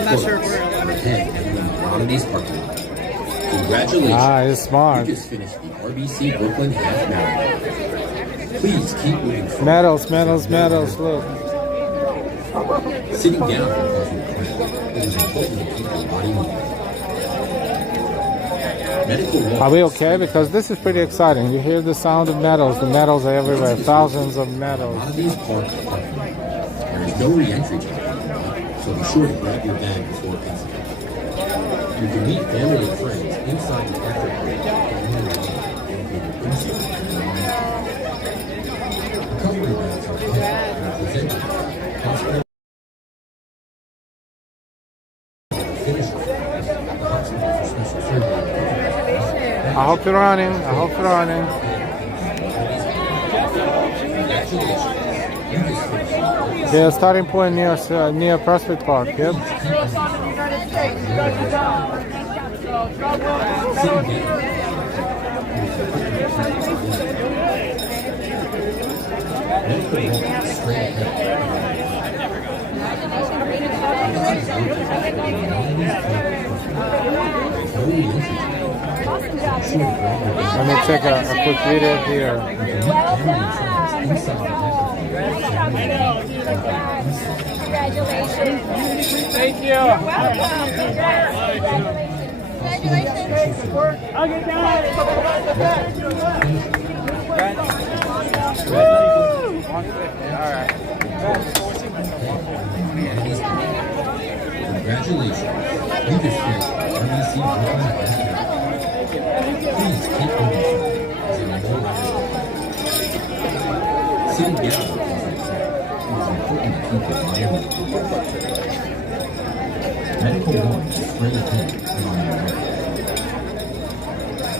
not sure if we're ahead and win a lot of these parking lots. Congratulations. It's smart. You just finished the RBC Brooklyn Half Marathon. Please keep moving forward. Medals, look. Sitting down because you're cramped. It is important to keep your body moving. Are we okay? Because this is pretty exciting. You hear the sound of medals. The medals are everywhere. Thousands of medals. A lot of these parks are parking. There is no re-entry time, so be sure to grab your bag before exiting. You can meet family and friends inside the after party. Recovery bags are packed and presented. Hospital finish the hospital for special surgery. I hope you're running. Yeah, starting point near Prospect Park. Yep. Let me take a quick video here. Congratulations. Thank you. Congratulations. I'll get down. Congratulations. You just finished RBC Brooklyn Half Marathon. Please keep moving as you know sitting down is important to keep your mind moving. Medical one is straight ahead and on your way.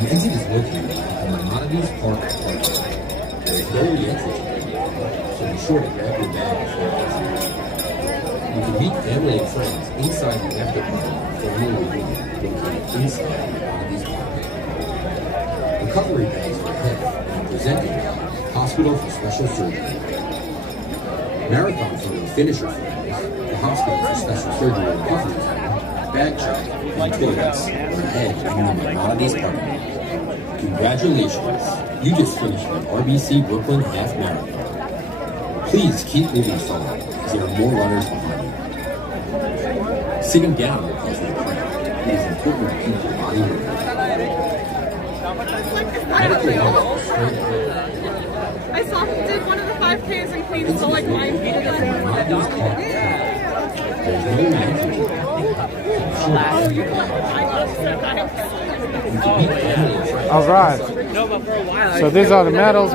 The exit is located in the Moderator's Park. There is no re-entry, so be sure to grab your bag before exiting. You can meet family and friends inside the after party for meal located inside one of these parks. Recovery bags are ahead and presented by Hospital for Special Surgery. Marathon for the finisher families, the Hospital for Special Surgery and Recovery, bag check, and toilets, and in Melodies Parkway. Congratulations, you just finished the RBC Brooklyn Half Marathon. Please keep moving forward, as there are more runners behind you. Sitting down will cause the crowd. It is important to keep your body moving. Medical help is straight ahead. I saw him did one of the 5Ks in Queens, so like mine. There's no magic. All right. So these are the medals.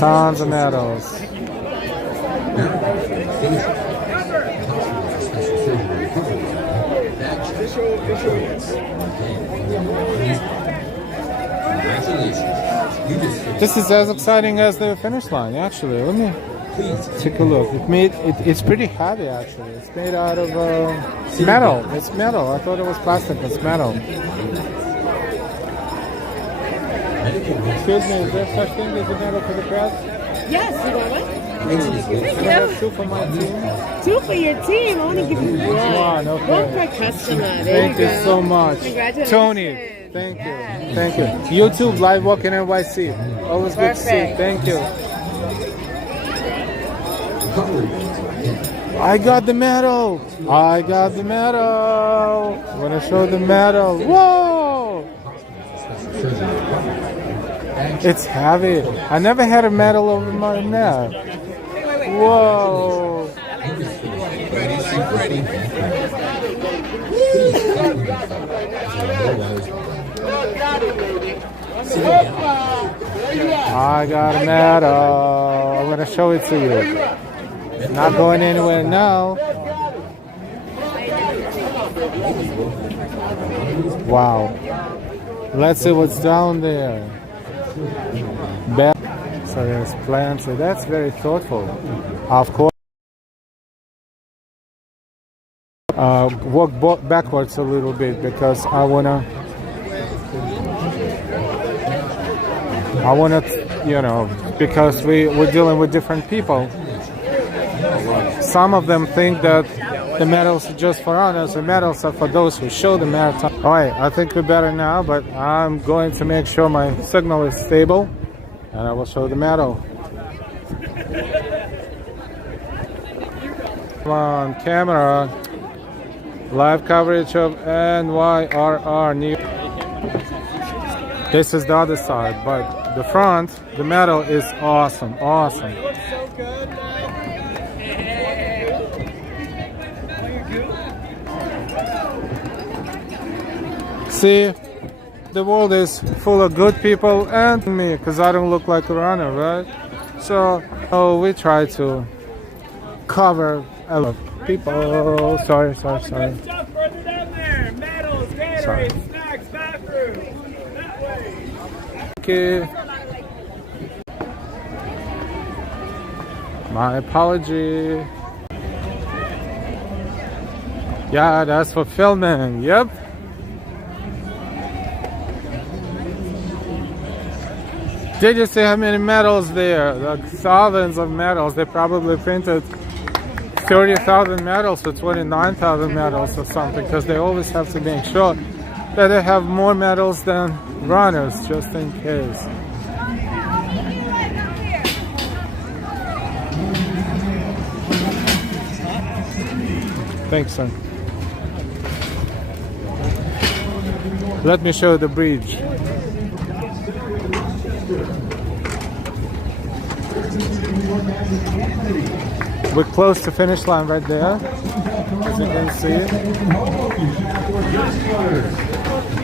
Tons of medals. This is as exciting as the finish line, actually. Let me take a look. It's pretty heavy, actually. It's made out of metal. It's metal. I thought it was plastic. It's metal. Excuse me, is there such thing as a medal for the press? Yes, you want one? Can I have 2 for my team? 2 for your team. I want to give you 1. One, okay. 1 per customer. Thank you so much. Congratulations. Tony, thank you. Thank you. YouTube live walk in NYC. Always good to see. Thank you. I got the medal. I'm gonna show the medal. Whoa! It's heavy. I never had a medal over my neck. Whoa! I got a medal. I'm gonna show it to you. Not going anywhere now. Wow. Let's see what's down there. So there's plenty. That's very thoughtful. Of course. Walk backwards a little bit because I wanna, you know, because we're dealing with different people. Some of them think that the medals are just for honors. The medals are for those who show the marathon. All right, I think we're better now, but I'm going to make sure my signal is stable, and I will show the medal. Come on, camera. Live coverage of NYRR New York. This is the other side, but the front, the medal is awesome. See, the world is full of good people and me, because I don't look like a runner, right? So we try to cover a lot of people. Sorry. Further down there. Medals, Gatorade, snacks, bathroom. That way. Okay. My apology. Yeah, that's for filming. Yep. Did you see how many medals there? Like thousands of medals. They probably printed 30,000 medals or 29,000 medals or something, because they always have to make sure that they have more medals than runners, just in case. Thanks, son. Let me show the bridge. We're close to finish line right there, as you can see.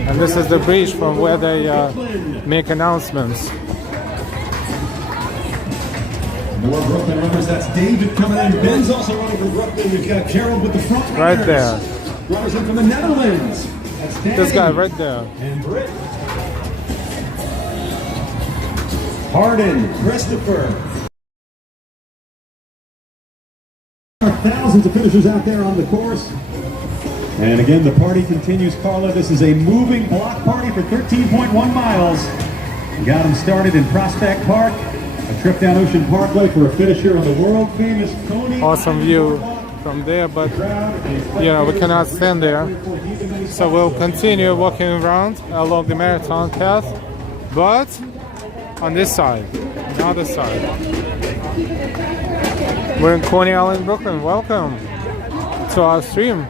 And this is the bridge from where they make announcements. More Brooklyn runners. That's David coming in. Ben's also running for Brooklyn. We've got Carol with the front runners. Right there. Runners in from the Netherlands. That's Danny. This guy right there. And Britt. Harden, Christopher. Thousands of finishers out there on the course. And again, the party continues, Carla. This is a moving block party for 13.1 miles. We got them started in Prospect Park. A trip down Ocean Parkway for a finish here on the world-famous Coney. Awesome view from there, but you know, we cannot stand there. So we'll continue walking around along the marathon path, but on this side, the other side. We're in Coney Island, Brooklyn. Welcome to our stream.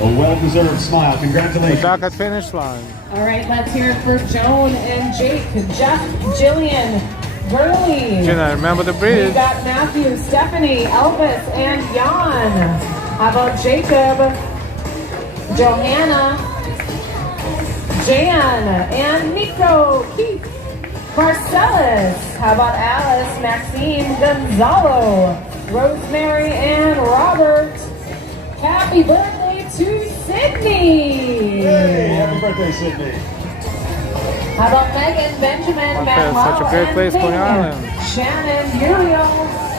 A well-deserved smile. Congratulations. We're back at finish line. All right, let's hear it for Joan and Jake, Jeff, Jillian, Gurley. Gina, remember the We bridge. got Matthew, Stephanie, Elvis, and Jan. How about Jacob, Johanna, Jan, and Nico, Keith, Marcellus. How about Alice, Maxine, Gonzalo, Rosemary, and Robert. Happy birthday to Sydney. Hey, happy birthday, Sydney. How about Megan, Benjamin, Okay, Manuel, such a great and place, Coney Megan, Island. Shannon, Uriel.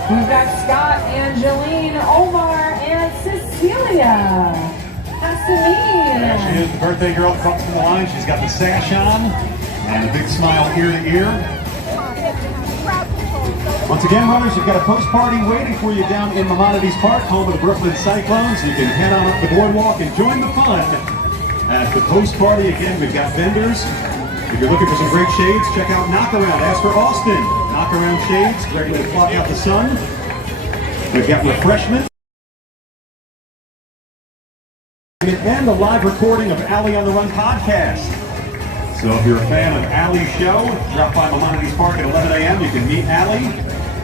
We've got Scott, Angeline, Omar, and Cecilia. Nice to meet There she is, the birthday girl comes from the line. She's got the sash on and a big smile ear to ear. Once again, runners, we've got a post-party waiting for you down in Maimonides Park, home of the Brooklyn Cyclones. You can head on up the boardwalk and join the fun. At the post-party, again, we've got vendors. If you're looking for some great shades, check out Knockaround. Ask for Austin. Knockaround shades, great way to block out the sun. We've got refreshments. And a live recording of Allie on the Run podcast. So if you're a fan of Allie's show, drop by Maimonides Park at 11 a.m. You can meet Allie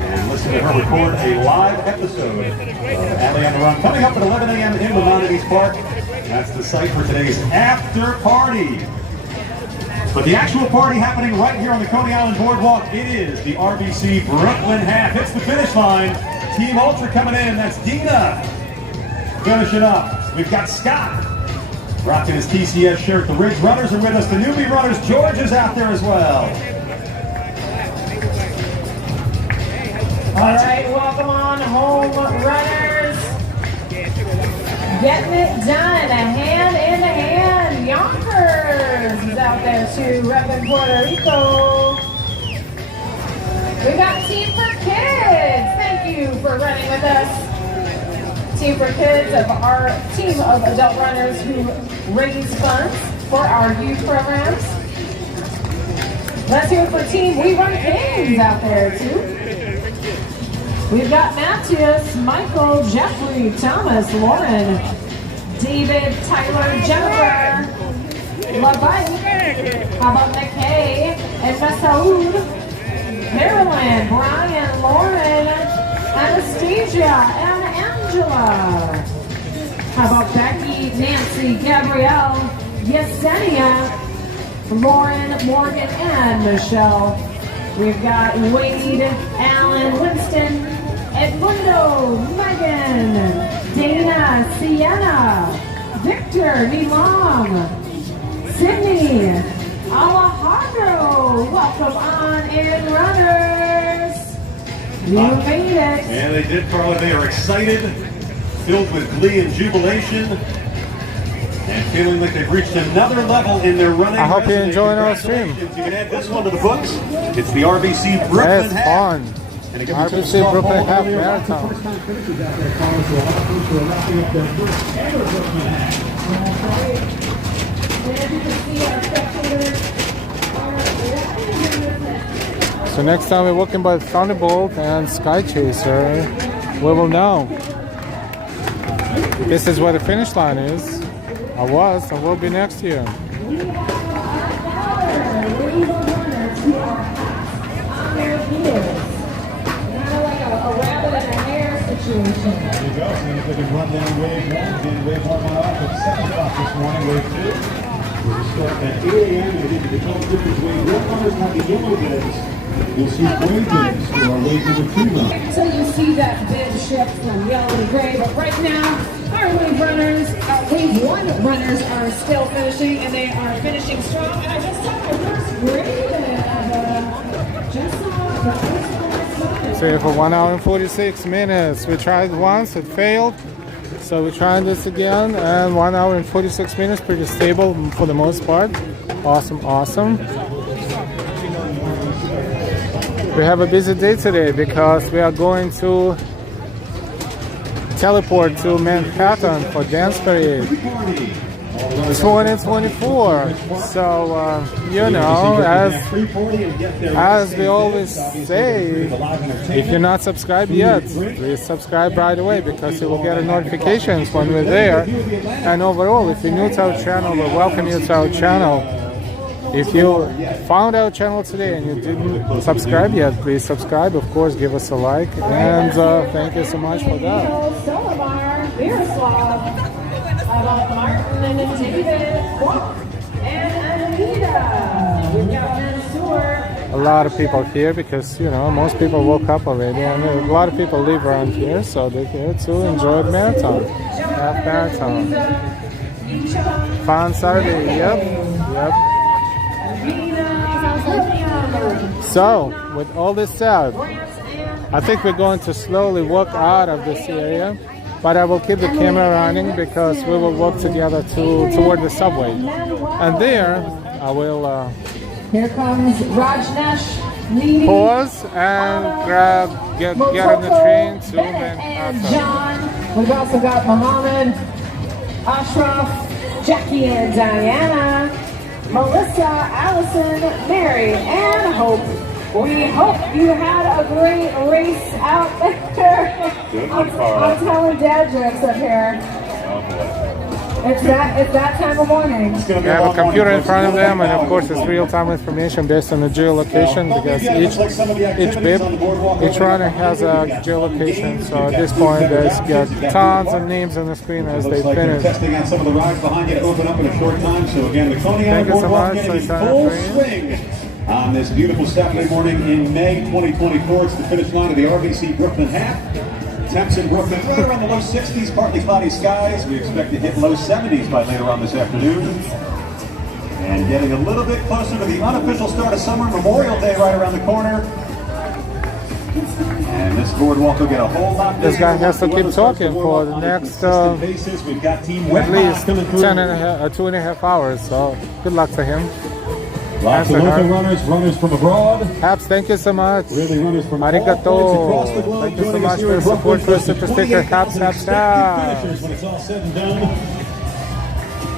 and listen to her record a live episode of Allie on the Run. Coming up at 11 a.m. in Maimonides Park. That's the site for today's after party. But the actual party happening right here on the Coney Island Boardwalk, it is the RBC Brooklyn Half. It's the finish line. Team Ultra coming in. That's Dina finishing up. We've got Scott rocking his TCS shirt. The Ridge Runners are with us. The newbie runners, George is out there as well. All right, welcome on home, runners. Getting it done, a hand in a hand. Yonkers is out there too, repping Puerto Rico. We got Team for Kids. Thank you for running with us. Team for Kids of our team of adult runners who raise funds for our youth programs. Let's hear it for Team We Run Kings out there too. We've got Matthias, Michael, Jeffrey, Thomas, Lauren, David, Tyler, Jennifer, LaBite. How about McKay and Masaoud, Marilyn, Brian, Lauren, Anastasia, and Angela. How about Becky, Nancy, Gabrielle, Yesenia, Lauren, Morgan, and Michelle. We've got Wade, Alan, Winston, Edmundo, Megan, Dana, Sienna, Victor, Nilam, Sydney, Alejandro. Welcome on in, runners. You made it. And they did, Carla. They are excited, filled with glee and jubilation, and feeling like they've reached another level in their running. I hope you're enjoying our stream. You can add this one to the books. It's the RBC Brooklyn That's Half. fun. And again, we took a RBC softball Brooklyn Half earlier. Marathon. First-time finishers out there, Carla, so a lot of folks are wrapping up their first ever Brooklyn Half. And as you can see, our spectators are So next time we're walking by Thunderbolt and Sky Chaser, we will know. This is where the finish line is. I was and will be next year. There you go. So if they can run down wave one, again, wave one went off at 7 o'clock this morning, wave two. We'll start at 8 a.m. and get to the total difference. Wave one runners have the yellow bibs. You'll see gray bibs for our wave number 2 run. So you see that bib shift from yellow to gray, but right now, our wave runners believe one runners are still finishing, and they are finishing strong. And I just saw my first grade just saw the first one. So for 1 hour and 46 minutes. We tried once, it failed. So we're trying this again, and 1 hour and 46 minutes, pretty stable for the most part. Awesome, awesome. We have a busy day today because we are going to teleport to Manhattan for Dance Parade 2024. So, you know, as we always say, if you're not subscribed yet, please subscribe right away because you will get notifications when we're there. And overall, if you're new to our channel, we welcome you to our channel. If you found our channel today and you didn't subscribe yet, please subscribe. Of course, give us a like. And thank you so much for that. About Martin and David, and Anita. We've got Mansour. A lot of people here because, you know, most people woke up already, and a lot of people live around here, so they're here to enjoy the marathon, half marathon. Fun Saturday, yep. So, with all this said, I think we're going to slowly walk out of this area. But I will keep the camera running because we will walk together toward the subway. And there, I will here comes Rajnesh, pause and get on the train to Manhattan. John. We've also got Mohammed, Ashraf, Jackie and Diana, Melissa, Allison, Mary, and Hope. We hope you had a great race out there. I'm telling dad jokes up here. It's that time of morning. They have a computer in front of them, and of course it's real-time information based on the geolocation because each bib, each runner has a geolocation. So at this point, there's got tons of names on the screen as they finish. Testing out some of the rides behind you to open up in a short time. So again, the Coney on the Boardwalk getting full swing on this beautiful Saturday morning in May 2024. It's the finish line of the RBC Brooklyn Half. Temps in Brooklyn right around the low 60s, partly cloudy skies. We expect to hit low 70s by later on this afternoon. And getting a little bit closer to the unofficial start of summer, Memorial Day right around the corner. And this boardwalk will get a whole lot bigger. This guy has to keep talking for the next at least 2.5 hours. So good luck to him. Lots of local runners from abroad. Haps, thank you so much. Really runners from Arigato. all across the globe. Thank you so much for your support for Super Sticker. Haps, haps, haps. When it's all said and done.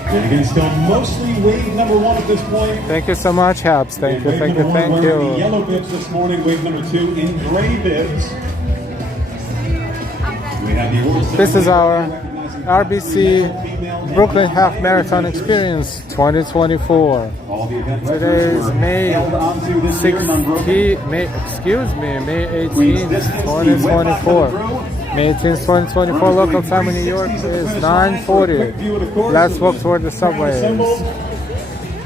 And again, still mostly wave number 1 at this point. Thank you so much, Haps. Thank you, thank you, thank you. you. Yellow bibs this morning, wave number 2 in gray bibs. We have the This is our RBC Brooklyn Half Marathon Experience 2024. Today is May 18th, May 18th, 2024. May 18th, 2024. Local time in New York is 9:40. Let's walk toward the subways.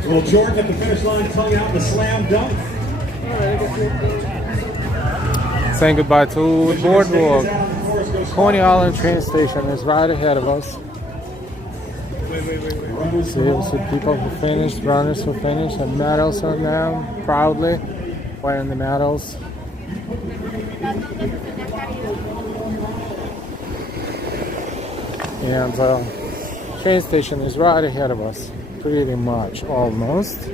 Well, Jordan at the finish line, tongue out the slam dunk. Saying goodbye to Boardwalk. Coney Island train station is right ahead of us. See people who finished, runners who finished, have medals on them, proudly wearing the medals. And train station is right ahead of us, pretty much, almost.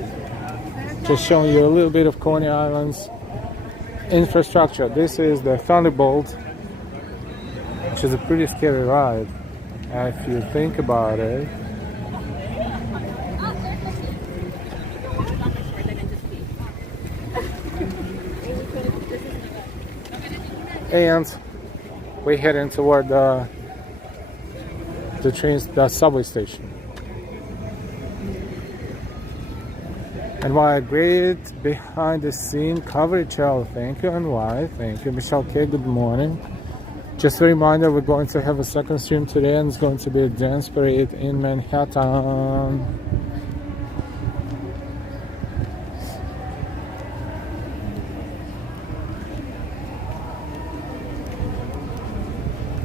Just showing you a little bit of Coney Island's infrastructure. This is the Thunderbolt, which is a pretty scary ride, if you think about it. And we're heading toward the subway station. And why great behind the scene coverage. Thank you, and why? Thank you, Michelle K. Good morning. Just a reminder, we're going to have a second stream today, and it's going to be a dance parade in Manhattan.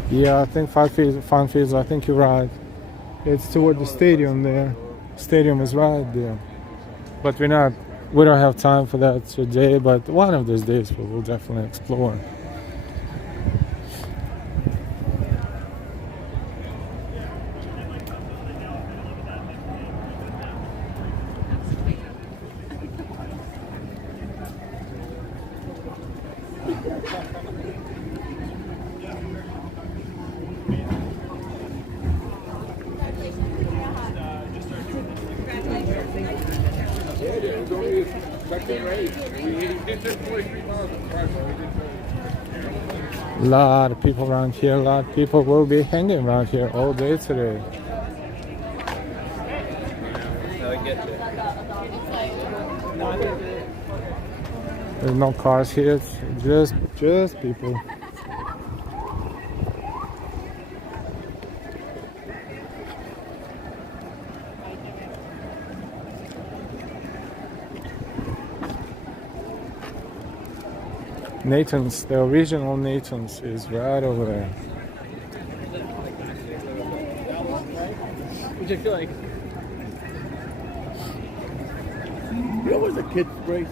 Yeah, I think Fun Fields, I think you're right. It's toward the stadium there. Stadium is right there. But we don't have time for that today, but one of those days we will definitely explore. A lot of people around here. A lot of people will be hanging around here all day today. There's no cars here. It's just people. Nathan's, the original Nathan's is right over there. Which I feel like it was a kid's race.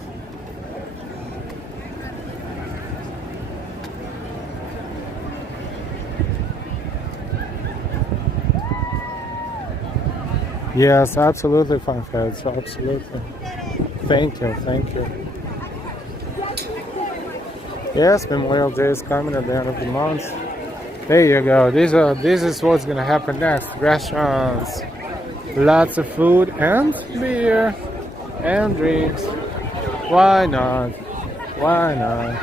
Yes, absolutely, fun feds, absolutely. Thank you, thank you. Yes, Memorial Day is coming at the end of the month. There you go. This is what's gonna happen next. Restaurants, lots of food and beer and drinks. Why not? Why not?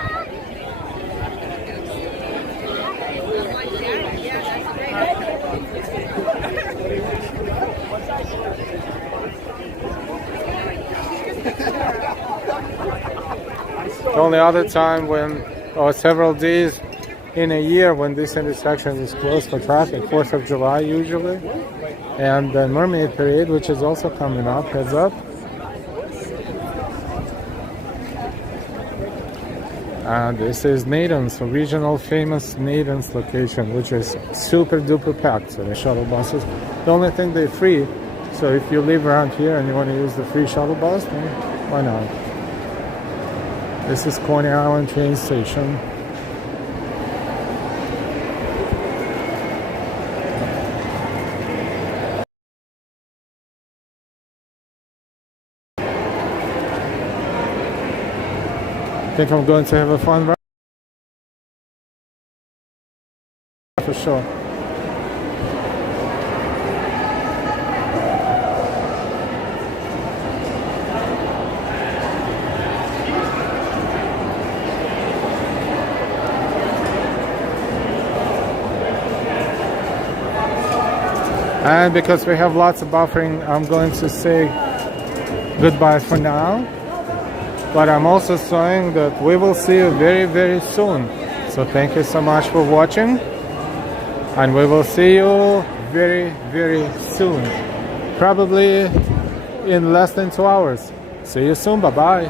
The only other time or several days in a year when this intersection is closed for traffic, 4th of July usually, and the Mermaid Parade, which is also coming up, heads up. And this is Nathan's, original famous Nathan's location, which is super duper packed. So the shuttle buses, the only thing they're free, so if you live around here and you want to use the free shuttle bus, then why not? This is Coney Island train station. I think I'm going to have a fun ride for sure. And because we have lots of buffering, I'm going to say goodbye for now. But I'm also saying that we will see you very, very soon. So thank you so much for watching. And we will see you very, very soon. Probably in less than 2 hours. See you soon. Bye-bye.